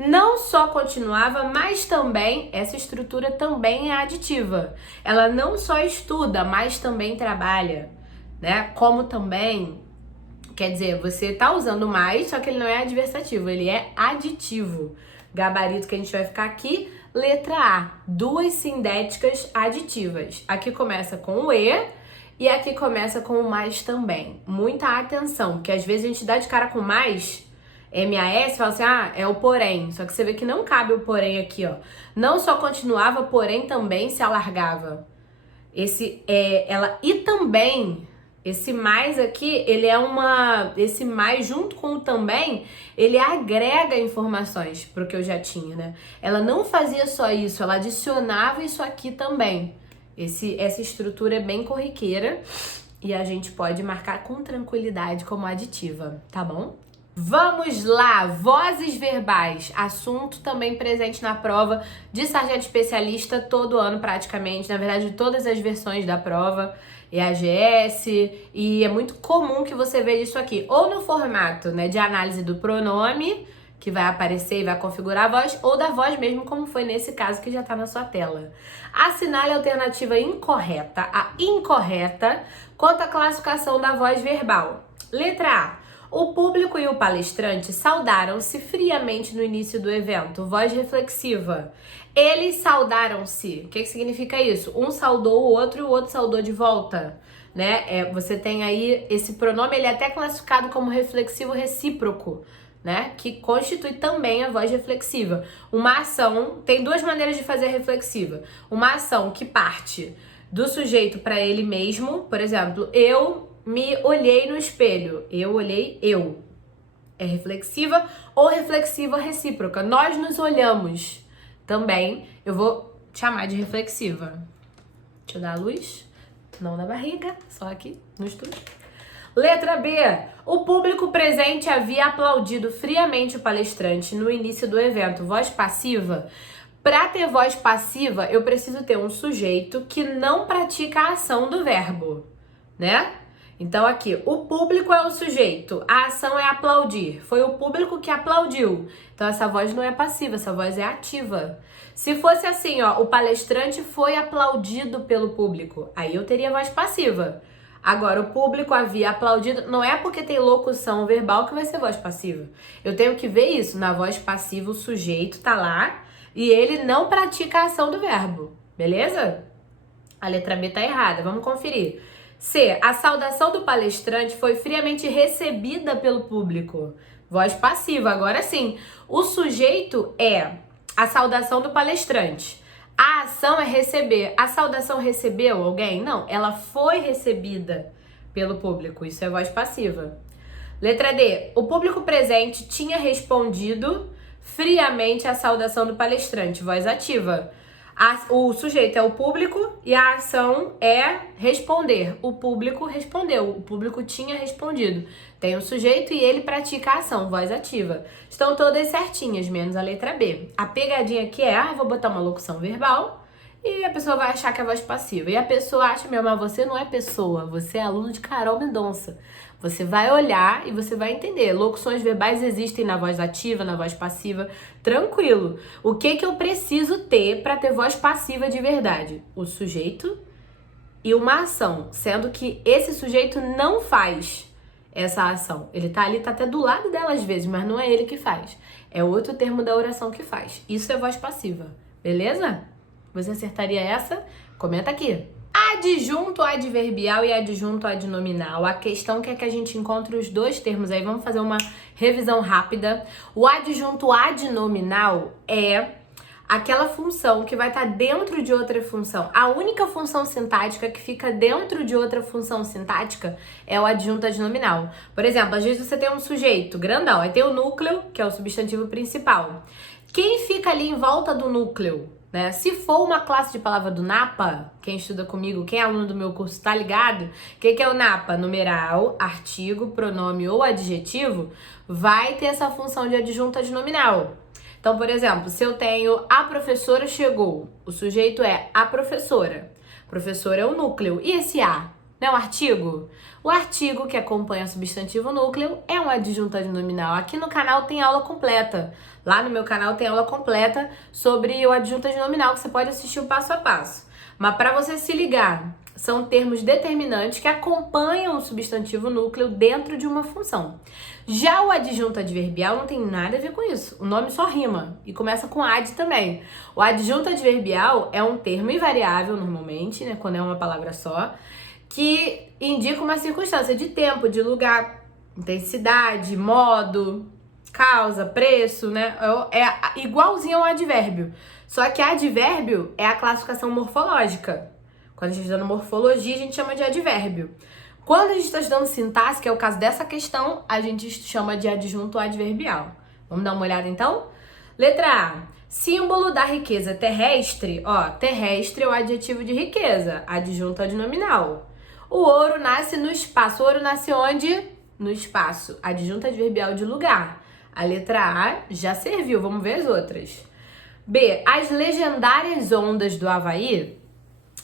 Não só continuava, mas também, essa estrutura também é aditiva. Ela não só estuda, mas também trabalha, né? Como também, quer dizer, você tá usando mais, só que ele não é adversativo, ele é aditivo. Gabarito que a gente vai ficar aqui, letra A. 2 sindéticas aditivas. Aqui começa com o e aqui começa com o mais também. Muita atenção, porque às vezes a gente dá de cara com mais... MAS, fala assim, é o porém. Só que você vê que não cabe o porém aqui, ó. Não só continuava, porém também se alargava. Ela e também, Esse mais aqui, ele é esse mais junto com o também, ele agrega informações pro que eu já tinha, né? Ela não fazia só isso, ela adicionava isso aqui também. Essa estrutura é bem corriqueira e a gente pode marcar com tranquilidade como aditiva, tá bom? Vamos lá, vozes verbais, assunto também presente na prova de sargento especialista todo ano praticamente, na verdade todas as versões da prova, EAGS, e é muito comum que você veja isso aqui, ou no formato, né, de análise do pronome, que vai aparecer e vai configurar a voz, ou da voz mesmo, como foi nesse caso que já tá na sua tela. Assinale a alternativa incorreta, a incorreta, quanto à classificação da voz verbal. Letra A. O público e o palestrante saudaram-se friamente no início do evento. Voz reflexiva. Eles saudaram-se. O que significa isso? Um saudou o outro e o outro saudou de volta, né? Você tem aí esse pronome, ele é até classificado como reflexivo recíproco, né? Que constitui também a voz reflexiva. Uma ação, tem duas maneiras de fazer reflexiva. Uma ação que parte do sujeito para ele mesmo, por exemplo, eu me olhei no espelho. Eu olhei eu. É reflexiva ou reflexiva recíproca. Nós nos olhamos. Também eu vou chamar de reflexiva. Deixa eu dar a luz. Não na barriga, só aqui no estúdio. Letra B. O público presente havia aplaudido friamente o palestrante no início do evento. Voz passiva. Para ter voz passiva, eu preciso ter um sujeito que não pratica a ação do verbo, né? Então aqui, o público é o sujeito, a ação é aplaudir. Foi o público que aplaudiu. Então essa voz não é passiva, essa voz é ativa. Se fosse assim, ó, o palestrante foi aplaudido pelo público, aí eu teria voz passiva. Agora, o público havia aplaudido, não é porque tem locução verbal que vai ser voz passiva. Eu tenho que ver isso, na voz passiva o sujeito tá lá e ele não pratica a ação do verbo, beleza? A letra B tá errada, vamos conferir. C. A saudação do palestrante foi friamente recebida pelo público. Voz passiva. Agora sim, o sujeito é a saudação do palestrante. A ação é receber. A saudação recebeu alguém? Não, ela foi recebida pelo público. Isso é voz passiva. Letra D. O público presente tinha respondido friamente à saudação do palestrante. Voz ativa. O sujeito é o público e a ação é responder. O público respondeu, o público tinha respondido. Tem o sujeito e ele pratica a ação, voz ativa. Estão todas certinhas, menos a letra B. A pegadinha aqui é, vou botar uma locução verbal e a pessoa vai achar que é voz passiva. E a pessoa acha, meu irmão, você não é pessoa, você é aluno de Carol Mendonça. Você vai olhar e você vai entender. Locuções verbais existem na voz ativa, na voz passiva. Tranquilo. O que eu preciso ter para ter voz passiva de verdade? O sujeito e uma ação. Sendo que esse sujeito não faz essa ação. Ele tá ali, tá até do lado dela às vezes, mas não é ele que faz. É outro termo da oração que faz. Isso é voz passiva. Beleza? Você acertaria essa? Comenta aqui. Adjunto adverbial e adjunto adnominal. A questão que é que a gente encontre os dois termos aí. Vamos fazer uma revisão rápida. O adjunto adnominal é aquela função que vai estar dentro de outra função. A única função sintática que fica dentro de outra função sintática é o adjunto adnominal. Por exemplo, às vezes você tem um sujeito grandão, aí tem o núcleo, que é o substantivo principal. Quem fica ali em volta do núcleo? Né? Se for uma classe de palavra do NAPA, quem estuda comigo, quem é aluno do meu curso tá ligado, o que é o NAPA? Numeral, artigo, pronome ou adjetivo, vai ter essa função de adjunto adnominal. Então, por exemplo, se eu tenho a professora chegou, o sujeito é a professora. Professora é o núcleo. E esse a? Não é um artigo? O artigo que acompanha o substantivo núcleo é um adjunto adnominal. Aqui no canal tem aula completa. Lá no meu canal tem aula completa sobre o adjunto adnominal, que você pode assistir o passo a passo. Mas para você se ligar, são termos determinantes que acompanham o substantivo núcleo dentro de uma função. Já o adjunto adverbial não tem nada a ver com isso. O nome só rima e começa com ad também. O adjunto adverbial é um termo invariável normalmente, né, quando é uma palavra só, que indica uma circunstância de tempo, de lugar, intensidade, modo, causa, preço, né? É igualzinho ao advérbio. Só que advérbio é a classificação morfológica. Quando a gente está dando morfologia, a gente chama de advérbio. Quando a gente está estudando sintaxe, que é o caso dessa questão, a gente chama de adjunto adverbial. Vamos dar uma olhada então? Letra A. Símbolo da riqueza terrestre. Ó, terrestre é o adjetivo de riqueza, adjunto adnominal. O ouro nasce no espaço. O ouro nasce onde? No espaço. Adjunto adverbial de lugar. A letra A já serviu, vamos ver as outras. B. As legendárias ondas do Havaí.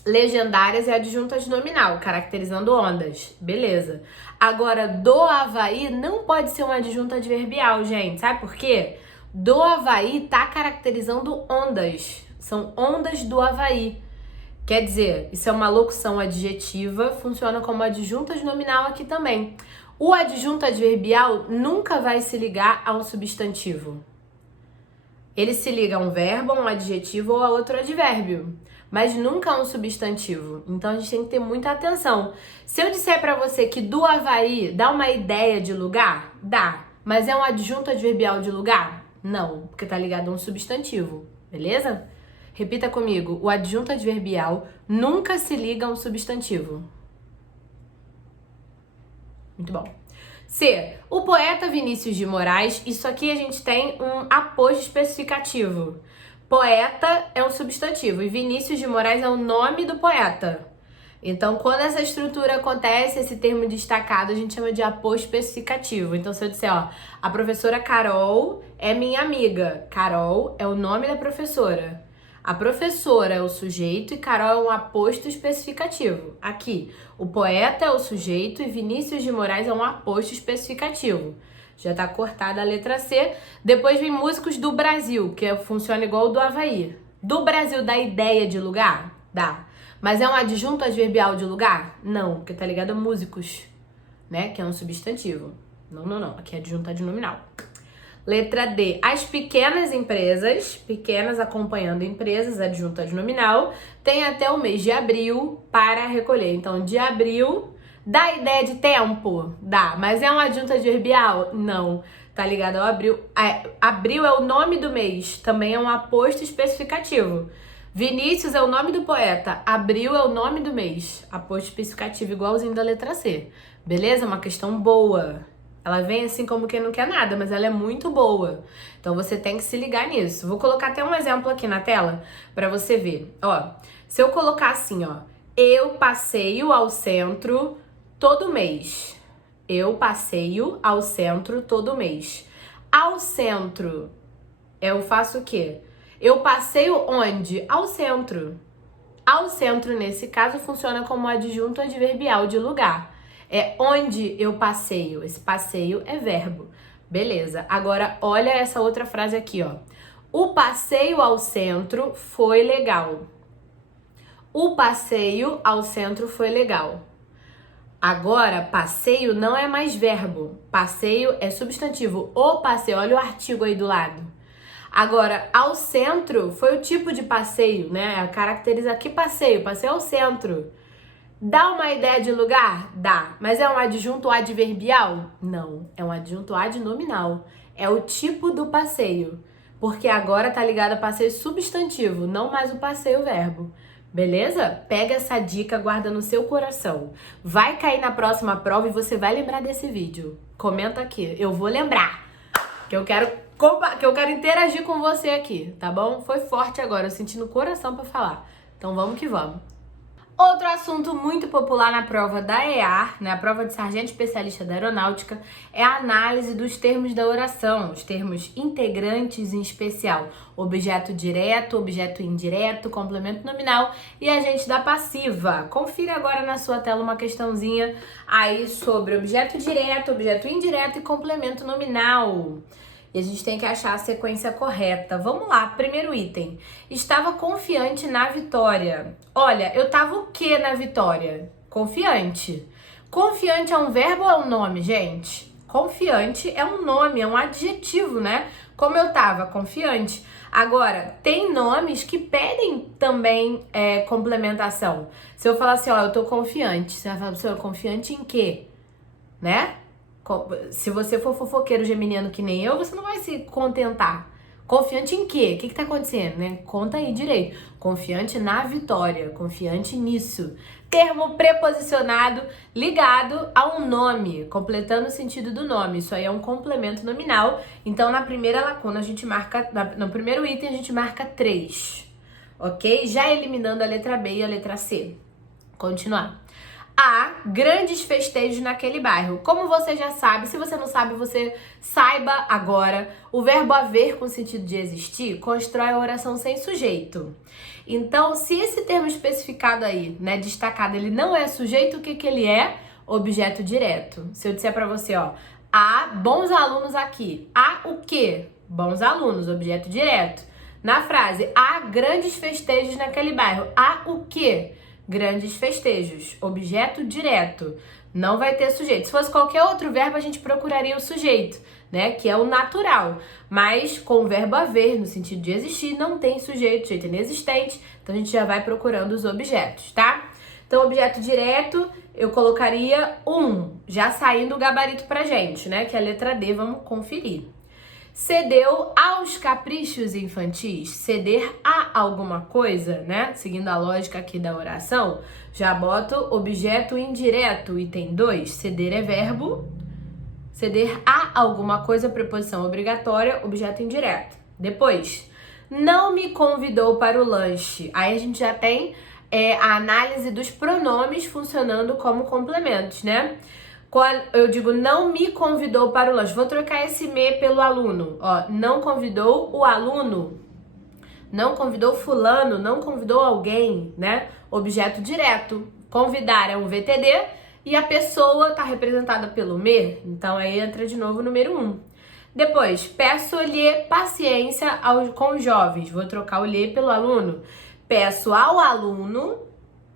Legendárias é adjunto adnominal, caracterizando ondas. Beleza. Agora, do Havaí não pode ser um adjunto adverbial, gente. Sabe por quê? Do Havaí tá caracterizando ondas. São ondas do Havaí. Quer dizer, isso é uma locução adjetiva, funciona como adjunto adnominal aqui também. O adjunto adverbial nunca vai se ligar a um substantivo. Ele se liga a um verbo, a um adjetivo ou a outro advérbio, mas nunca a um substantivo. Então a gente tem que ter muita atenção. Se eu disser pra você que do Havaí dá uma ideia de lugar, dá. Mas é um adjunto adverbial de lugar? Não, porque tá ligado a um substantivo, beleza? Repita comigo, o adjunto adverbial nunca se liga a um substantivo. Muito bom. C. O poeta Vinícius de Moraes, isso aqui a gente tem um aposto especificativo. Poeta é um substantivo e Vinícius de Moraes é o nome do poeta. Então, quando essa estrutura acontece, esse termo destacado, a gente chama de aposto especificativo. Então, se eu disser, ó, a professora Carol é minha amiga. Carol é o nome da professora. A professora é o sujeito e Carol é um aposto especificativo. Aqui, o poeta é o sujeito e Vinícius de Moraes é um aposto especificativo. Já tá cortada a letra C. Depois vem músicos do Brasil, que funciona igual o do Havaí. Do Brasil dá ideia de lugar? Dá. Mas é um adjunto adverbial de lugar? Não, porque tá ligado a músicos, né? Que é um substantivo. Não. Aqui é adjunto adnominal. Letra D. As pequenas empresas, pequenas acompanhando empresas, adjunto adnominal, tem até o mês de abril para recolher. Então, de abril, dá ideia de tempo? Dá. Mas é um adjunto adverbial? Não. Tá ligado ao abril. Abril é o nome do mês, também é um aposto especificativo. Vinícius é o nome do poeta, abril é o nome do mês. Aposto especificativo igualzinho da letra C. Beleza? Uma questão boa. Ela vem assim como quem não quer nada, mas ela é muito boa. Então você tem que se ligar nisso. Vou colocar até um exemplo aqui na tela pra você ver. Ó, se eu colocar assim, ó, eu passeio ao centro todo mês. Eu passeio ao centro todo mês. Ao centro, eu faço o quê? Eu passeio onde? Ao centro. Ao centro, nesse caso, funciona como adjunto adverbial de lugar. É onde eu passeio. Esse passeio é verbo. Beleza. Agora, olha essa outra frase aqui, ó. O passeio ao centro foi legal. O passeio ao centro foi legal. Agora, passeio não é mais verbo. Passeio é substantivo. O passeio, olha o artigo aí do lado. Agora, ao centro foi o tipo de passeio, né? Caracteriza que passeio? Passeio ao centro. Dá uma ideia de lugar? Dá. Mas é um adjunto adverbial? Não. É um adjunto adnominal. É o tipo do passeio. Porque agora tá ligado a passeio substantivo, não mais o passeio verbo. Beleza? Pega essa dica, guarda no seu coração. Vai cair na próxima prova e você vai lembrar desse vídeo. Comenta aqui. Eu vou lembrar. Que eu quero interagir com você aqui, tá bom? Foi forte agora, eu senti no coração pra falar. Então vamos que vamos. Outro assunto muito popular na prova da EAR, né, a prova de sargento especialista da aeronáutica, é a análise dos termos da oração, os termos integrantes em especial, objeto direto, objeto indireto, complemento nominal e agente da passiva. Confira agora na sua tela uma questãozinha aí sobre objeto direto, objeto indireto e complemento nominal. E a gente tem que achar a sequência correta. Vamos lá, primeiro item. Estava confiante na vitória. Olha, eu tava o que na vitória? Confiante. Confiante é um verbo ou é um nome, gente? Confiante é um nome, é um adjetivo, né? Como eu tava, confiante. Agora, tem nomes que pedem também complementação. Se eu falar assim, ó, eu tô confiante. Você vai falar, senhor, confiante em quê? Né? Se você for fofoqueiro geminiano que nem eu, você não vai se contentar Confiante em quê? O que tá acontecendo, né? Conta aí direito. Confiante na vitória, confiante nisso. Termo preposicionado ligado a um nome, completando o sentido do nome. Isso aí é um complemento nominal. Então, na primeira lacuna, a gente marca, no primeiro item, a gente marca 3, ok? Já eliminando a letra B e a letra C. Continuar. Há grandes festejos naquele bairro. Como você já sabe, se você não sabe, você saiba agora. O verbo haver com sentido de existir constrói a oração sem sujeito. Então, se esse termo especificado aí, né, destacado, ele não é sujeito, o que que ele é? Objeto direto. Se eu disser pra você, ó, há bons alunos aqui. Há o quê? Bons alunos, objeto direto. Na frase, há grandes festejos naquele bairro. Há o quê? Grandes festejos, objeto direto, não vai ter sujeito. Se fosse qualquer outro verbo, a gente procuraria o sujeito, né, que é o natural. Mas com o verbo haver, no sentido de existir, não tem sujeito, sujeito inexistente, então a gente já vai procurando os objetos, tá? Então, objeto direto, eu colocaria já saindo o gabarito pra gente, né, que é a letra D, vamos conferir. Cedeu aos caprichos infantis. Ceder a alguma coisa, né? Seguindo a lógica aqui da oração, já boto objeto indireto, item 2. Ceder é verbo. Ceder a alguma coisa, preposição obrigatória, objeto indireto. Depois, não me convidou para o lanche. Aí a gente já tem a análise dos pronomes funcionando como complementos, né? Eu digo, não me convidou para o lanche. Vou trocar esse me pelo aluno. Ó, não convidou o aluno. Não convidou fulano. Não convidou alguém, né? Objeto direto. Convidar é um VTD e a pessoa está representada pelo me. Então, aí entra de novo o número 1. Depois, peço-lhe paciência com os jovens. Vou trocar o lhe pelo aluno. Peço ao aluno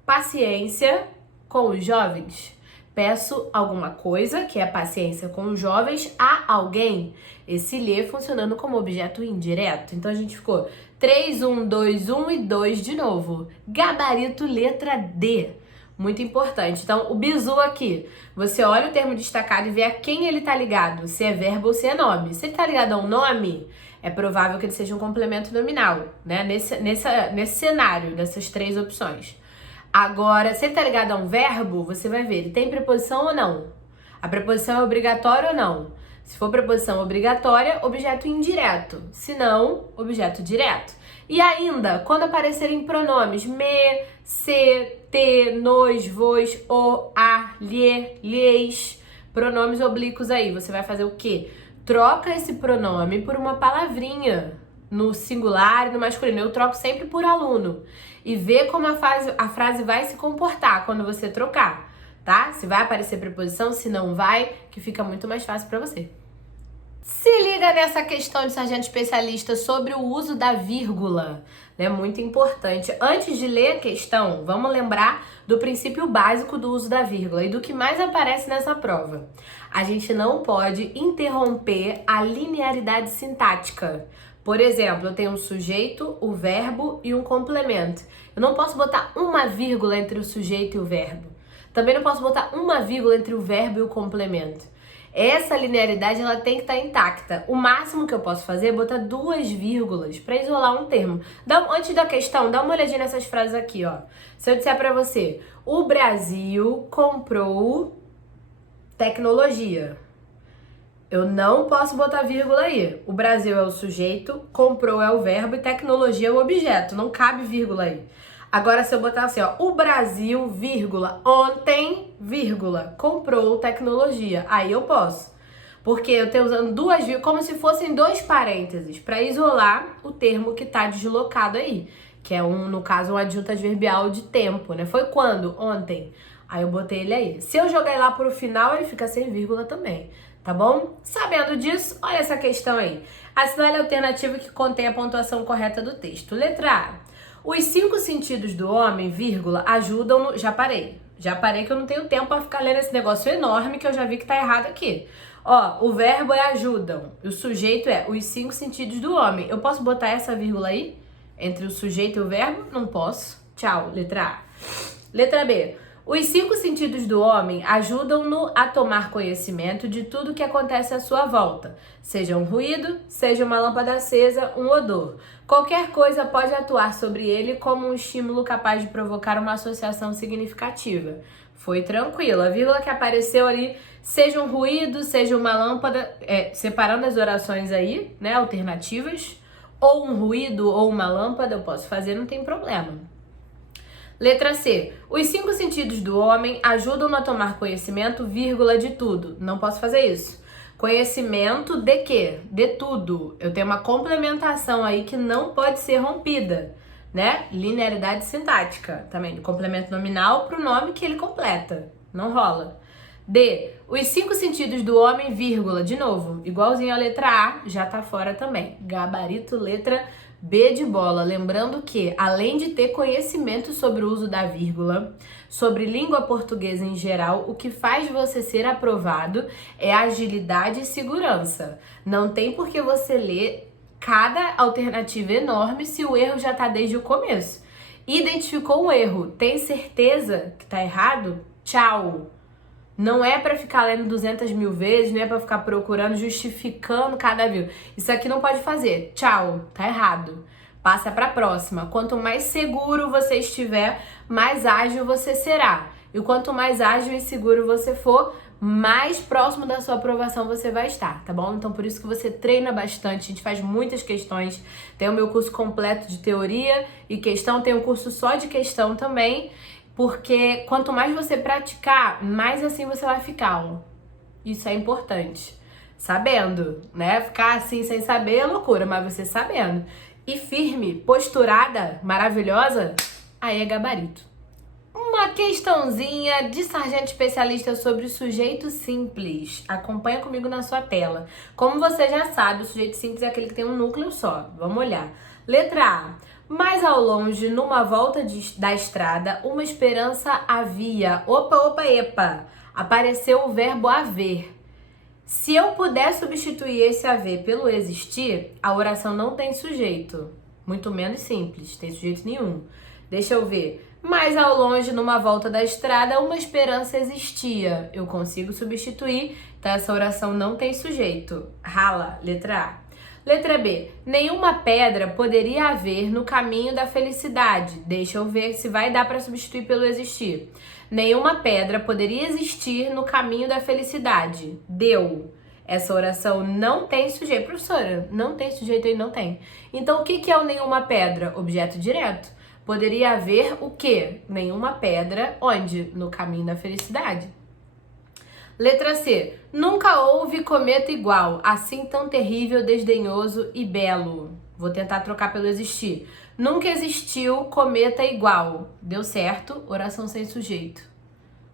paciência com os jovens. Peço alguma coisa, que é paciência com os jovens, a alguém. Esse lhe funcionando como objeto indireto. Então, a gente ficou 3, 1, 2, 1 e 2 de novo. Gabarito letra D. Muito importante. Então, o bizu aqui. Você olha o termo destacado e vê a quem ele tá ligado. Se é verbo ou se é nome. Se ele tá ligado a um nome, é provável que ele seja um complemento nominal, né? Nesse cenário, dessas 3 opções. Agora, se ele tá ligado a um verbo, você vai ver, ele tem preposição ou não? A preposição é obrigatória ou não? Se for preposição obrigatória, objeto indireto. Se não, objeto direto. E ainda, quando aparecerem pronomes me, se, te, nos, vos, o, a, lhe, lhes, pronomes oblíquos aí, você vai fazer o quê? Troca esse pronome por uma palavrinha. No singular e no masculino, eu troco sempre por aluno. E vê como a frase vai se comportar quando você trocar, tá? Se vai aparecer preposição, se não vai, que fica muito mais fácil pra você. Se liga nessa questão de sargento especialista sobre o uso da vírgula, né? Muito importante. Antes de ler a questão, vamos lembrar do princípio básico do uso da vírgula e do que mais aparece nessa prova. A gente não pode interromper a linearidade sintática. Por exemplo, eu tenho um sujeito, o verbo e um complemento. Eu não posso botar uma vírgula entre o sujeito e o verbo. Também não posso botar uma vírgula entre o verbo e o complemento. Essa linearidade ela tem que estar intacta. O máximo que eu posso fazer é botar 2 vírgulas para isolar um termo. Antes da questão, dá uma olhadinha nessas frases aqui, ó. Se eu disser para você, o Brasil comprou tecnologia. Eu não posso botar vírgula aí. O Brasil é o sujeito, comprou é o verbo e tecnologia é o objeto. Não cabe vírgula aí. Agora, se eu botar assim, ó, o Brasil, vírgula, ontem, vírgula, comprou tecnologia. Aí eu posso. Porque eu estou usando 2 vírgulas, como se fossem 2 parênteses, para isolar o termo que está deslocado aí. Que é, no caso, um adjunto adverbial de tempo, né? Foi quando? Ontem. Aí eu botei ele aí. Se eu jogar ele lá pro final, ele fica sem vírgula também. Tá bom? Sabendo disso, olha essa questão aí. Assinale a alternativa que contém a pontuação correta do texto. Letra A. Os 5 sentidos do homem, vírgula, ajudam no... Já parei que eu não tenho tempo para ficar lendo esse negócio enorme que eu já vi que tá errado aqui. Ó, o verbo é ajudam. O sujeito é os 5 sentidos do homem. Eu posso botar essa vírgula aí? Entre o sujeito e o verbo? Não posso. Tchau, letra A. Letra B. Os 5 sentidos do homem ajudam-no a tomar conhecimento de tudo que acontece à sua volta, seja um ruído, seja uma lâmpada acesa, um odor. Qualquer coisa pode atuar sobre ele como um estímulo capaz de provocar uma associação significativa. Foi tranquilo, a vírgula que apareceu ali, seja um ruído, seja uma lâmpada, separando as orações aí, né, alternativas, ou um ruído ou uma lâmpada, eu posso fazer, não tem problema. Letra C. Os 5 sentidos do homem ajudam-no a tomar conhecimento, vírgula, de tudo. Não posso fazer isso. Conhecimento de quê? De tudo. Eu tenho uma complementação aí que não pode ser rompida, né? Linearidade sintática também, do complemento nominal para o nome que ele completa. Não rola. D. Os 5 sentidos do homem, vírgula, de novo, igualzinho à letra A, já tá fora também. Gabarito, letra B de bola. Lembrando que, além de ter conhecimento sobre o uso da vírgula, sobre língua portuguesa em geral, o que faz você ser aprovado é agilidade e segurança. Não tem por que você ler cada alternativa enorme se o erro já tá desde o começo. Identificou um erro, tem certeza que tá errado? Tchau! Não é para ficar lendo 200 mil vezes, não é para ficar procurando, justificando cada vírgula. Isso aqui não pode fazer. Tchau, tá errado. Passa para a próxima. Quanto mais seguro você estiver, mais ágil você será. E quanto mais ágil e seguro você for, mais próximo da sua aprovação você vai estar, tá bom? Então por isso que você treina bastante, a gente faz muitas questões. Tem o meu curso completo de teoria e questão, tem um curso só de questão também. Porque quanto mais você praticar, mais assim você vai ficar. Isso é importante. Sabendo, né? Ficar assim sem saber é loucura, mas você sabendo. E firme, posturada, maravilhosa, aí é gabarito. Uma questãozinha de sargento especialista sobre o sujeito simples. Acompanha comigo na sua tela. Como você já sabe, o sujeito simples é aquele que tem um núcleo só. Vamos olhar. Letra A. Mais ao longe, numa volta da estrada, uma esperança havia. Opa, epa! Apareceu o verbo haver. Se eu puder substituir esse haver pelo existir, a oração não tem sujeito. Muito menos simples, tem sujeito nenhum. Deixa eu ver. Mais ao longe, numa volta da estrada, uma esperança existia. Eu consigo substituir, então essa oração não tem sujeito. Rala, letra A. Letra B. Nenhuma pedra poderia haver no caminho da felicidade. Deixa eu ver se vai dar para substituir pelo existir. Nenhuma pedra poderia existir no caminho da felicidade. Deu. Essa oração não tem sujeito. Professora, não tem sujeito aí? Não tem. Então, o que é o nenhuma pedra? Objeto direto. Poderia haver o quê? Nenhuma pedra. Onde? No caminho da felicidade. Letra C. Nunca houve cometa igual, assim tão terrível, desdenhoso e belo. Vou tentar trocar pelo existir. Nunca existiu cometa igual. Deu certo, oração sem sujeito.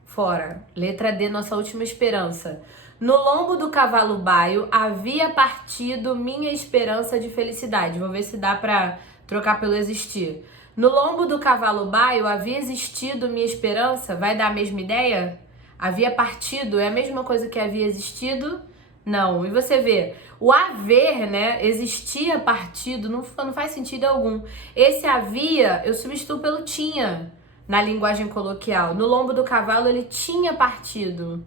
Fora. Letra D, nossa última esperança. No lombo do cavalo baio havia partido minha esperança de felicidade. Vou ver se dá pra trocar pelo existir. No lombo do cavalo baio havia existido minha esperança. Vai dar a mesma ideia? Havia partido é a mesma coisa que havia existido? Não. E você vê, o haver, né, existia partido, não faz sentido algum. Esse havia, eu substituo pelo tinha, na linguagem coloquial. No lombo do cavalo ele tinha partido.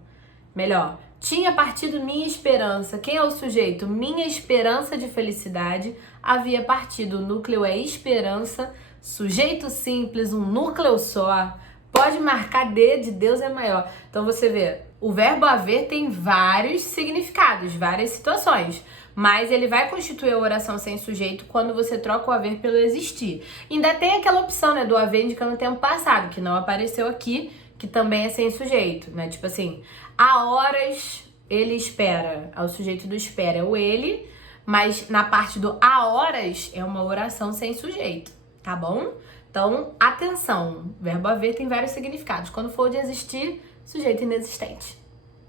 Melhor, tinha partido minha esperança. Quem é o sujeito? Minha esperança de felicidade havia partido. O núcleo é esperança, sujeito simples, um núcleo só. Pode marcar D de Deus é maior. Então você vê, o verbo haver tem vários significados, várias situações. Mas ele vai constituir a oração sem sujeito quando você troca o haver pelo existir. Ainda tem aquela opção, né, do haver indicando o tempo passado, que não apareceu aqui, que também é sem sujeito, né? Tipo assim, há horas ele espera. O sujeito do espera é o ele, mas na parte do há horas é uma oração sem sujeito, tá bom? Então, atenção, verbo haver tem vários significados. Quando for de existir, sujeito inexistente.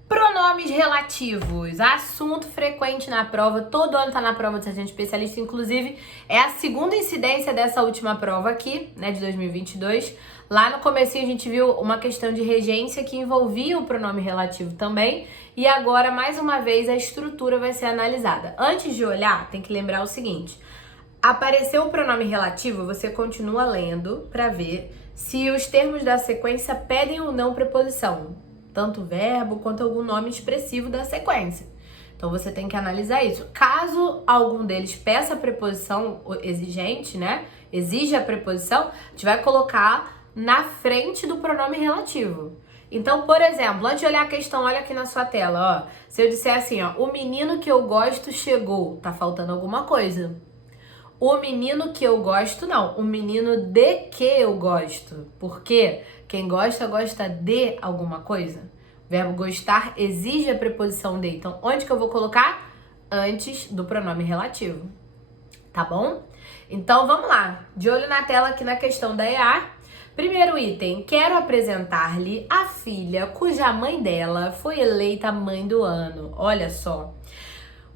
Pronomes relativos, assunto frequente na prova, todo ano tá na prova de sargento especialista, inclusive é a segunda incidência dessa última prova aqui, né, de 2022. Lá no comecinho a gente viu uma questão de regência que envolvia o pronome relativo também, e agora, mais uma vez, a estrutura vai ser analisada. Antes de olhar, tem que lembrar o seguinte: apareceu o pronome relativo, você continua lendo para ver se os termos da sequência pedem ou não preposição, tanto o verbo quanto algum nome expressivo da sequência. Então você tem que analisar isso. Caso algum deles peça a preposição exigente, né? Exige a preposição, a gente vai colocar na frente do pronome relativo. Então, por exemplo, antes de olhar a questão, olha aqui na sua tela, ó. Se eu disser assim, ó, o menino que eu gosto chegou, tá faltando alguma coisa. O menino que eu gosto, não. O menino de que eu gosto. Porque quem gosta, gosta de alguma coisa. O verbo gostar exige a preposição de. Então, onde que eu vou colocar? Antes do pronome relativo. Tá bom? Então, vamos lá. De olho na tela aqui na questão da EA. Primeiro item, quero apresentar-lhe a filha cuja mãe dela foi eleita mãe do ano. Olha só.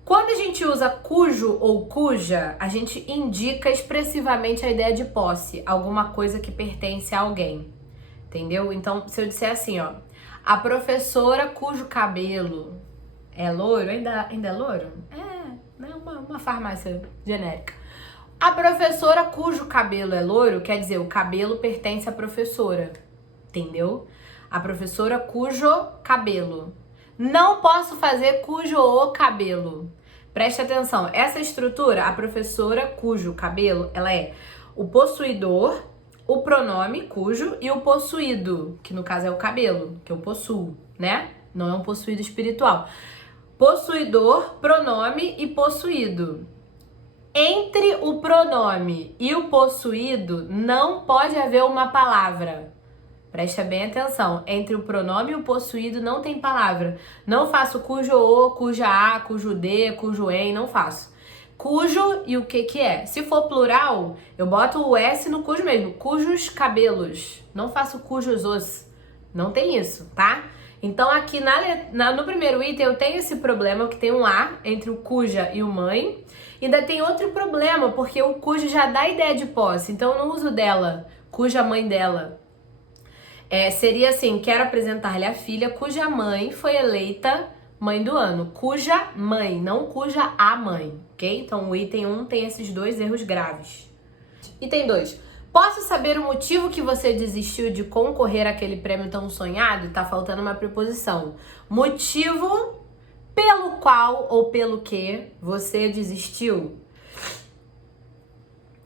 Quando a gente usa cujo ou cuja, a gente indica expressivamente a ideia de posse, alguma coisa que pertence a alguém. Entendeu? Então, se eu disser assim, ó, a professora cujo cabelo é loiro, ainda é loiro? É, né? Uma farmácia genérica. A professora cujo cabelo é loiro, quer dizer, o cabelo pertence à professora, entendeu? A professora cujo cabelo. Não posso fazer cujo o cabelo. Preste atenção, essa estrutura, a professora cujo cabelo, ela é o possuidor, o pronome cujo e o possuído, que no caso é o cabelo, que eu possuo, né? Não é um possuído espiritual. Possuidor, pronome e possuído. Entre o pronome e o possuído não pode haver uma palavra. Presta bem atenção. Entre o pronome e o possuído não tem palavra. Não faço cujo o, cuja a, cujo de, cujo em, não faço. Cujo e o que é? Se for plural, eu boto o S no cujo mesmo. Cujos cabelos. Não faço cujos os. Não tem isso, tá? Então aqui no primeiro item eu tenho esse problema que tem um A entre o cuja e o mãe. E ainda tem outro problema, porque o cujo já dá ideia de posse. Então eu não uso dela, cuja mãe dela. Seria assim, quero apresentar-lhe a filha cuja mãe foi eleita mãe do ano. Cuja mãe, não cuja a mãe, ok? Então o item 1 tem esses dois erros graves. Item 2. Posso saber o motivo que você desistiu de concorrer àquele prêmio tão sonhado? Tá faltando uma preposição. Motivo pelo qual ou pelo que você desistiu.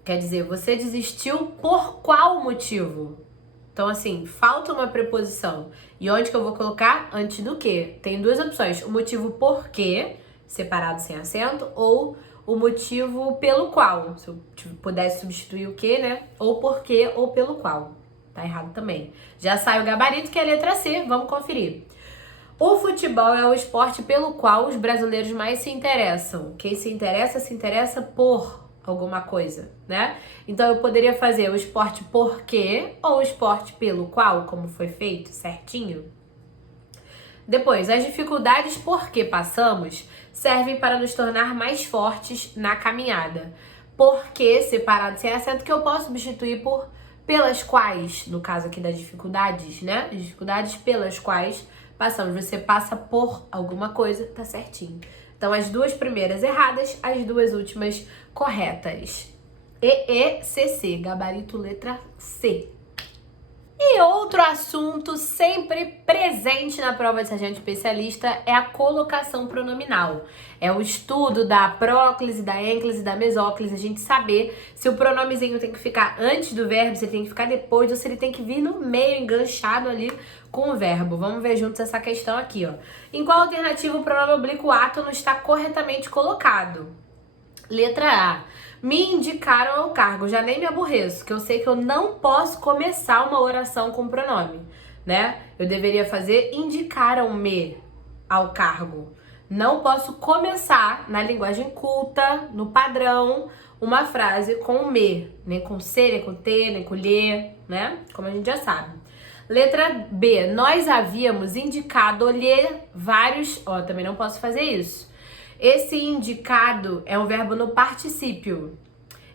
Quer dizer, você desistiu por qual motivo? Então, assim, falta uma preposição. E onde que eu vou colocar? Antes do que? Tem duas opções. O motivo por quê, separado sem acento, ou o motivo pelo qual. Se eu pudesse substituir o que, né? Ou por quê ou pelo qual. Tá errado também. Já sai o gabarito, que é a letra C. Vamos conferir. O futebol é o esporte pelo qual os brasileiros mais se interessam. Quem se interessa por alguma coisa, né? Então eu poderia fazer o esporte por quê ou o esporte pelo qual, como foi feito, certinho. Depois, as dificuldades por que passamos servem para nos tornar mais fortes na caminhada. Porque, separado sem acento, que eu posso substituir por pelas quais, no caso aqui das dificuldades, né? As dificuldades pelas quais passamos. Você passa por alguma coisa, tá certinho. Então, as duas primeiras erradas, as duas últimas corretas. EECC, gabarito letra C. E outro assunto sempre presente na prova de sargento especialista é a colocação pronominal. É o estudo da próclise, da ênclise, da mesóclise, a gente saber se o pronomezinho tem que ficar antes do verbo, se ele tem que ficar depois, ou se ele tem que vir no meio, enganchado ali com o verbo. Vamos ver juntos essa questão aqui, ó. Em qual alternativa o pronome oblíquo átono está corretamente colocado? Letra A. Me indicaram ao cargo. Já nem me aborreço, que eu sei que eu não posso começar uma oração com pronome, né? Eu deveria fazer indicaram-me ao cargo. Não posso começar, na linguagem culta, no padrão, uma frase com me. Nem com C, nem com T, nem com lhe, né? Como a gente já sabe. Letra B. Nós havíamos indicado-lhe vários... Ó, também não posso fazer isso. Esse indicado é um verbo no particípio.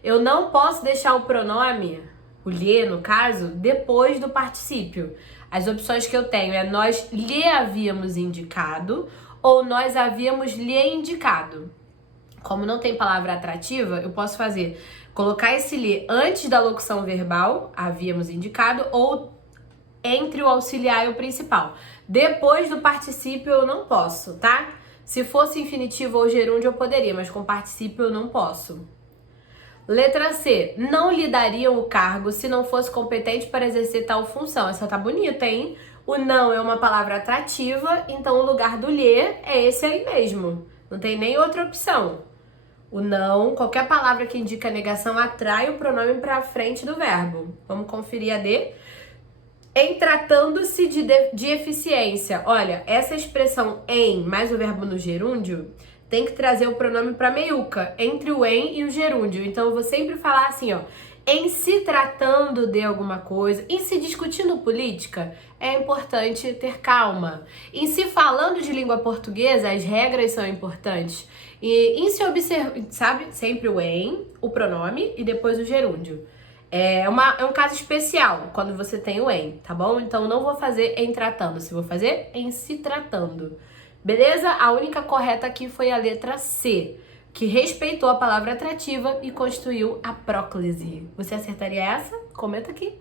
Eu não posso deixar o pronome, o lhe no caso, depois do particípio. As opções que eu tenho é nós lhe havíamos indicado ou nós havíamos lhe indicado. Como não tem palavra atrativa, eu posso colocar esse lhe antes da locução verbal, havíamos indicado, ou entre o auxiliar e o principal. Depois do particípio eu não posso, tá? Se fosse infinitivo ou gerúndio eu poderia, mas com particípio eu não posso. Letra C. Não lhe dariam o cargo se não fosse competente para exercer tal função. Essa tá bonita, hein? O não é uma palavra atrativa, então o lugar do lhe é esse aí mesmo. Não tem nem outra opção. O não, qualquer palavra que indica negação atrai o pronome para frente do verbo. Vamos conferir a D. Em tratando-se de eficiência. Olha, essa expressão em mais o verbo no gerúndio tem que trazer o pronome para meiuca, entre o em e o gerúndio. Então eu vou sempre falar assim, ó. Em se tratando de alguma coisa, em se discutindo política, é importante ter calma. Em se falando de língua portuguesa, as regras são importantes. E em se observar, sabe? Sempre o em, o pronome e depois o gerúndio. É um caso especial quando você tem o em, tá bom? Então não vou fazer em tratando-se, vou fazer em se tratando. Beleza? A única correta aqui foi a letra C, que respeitou a palavra atrativa e constituiu a próclise. Você acertaria essa? Comenta aqui.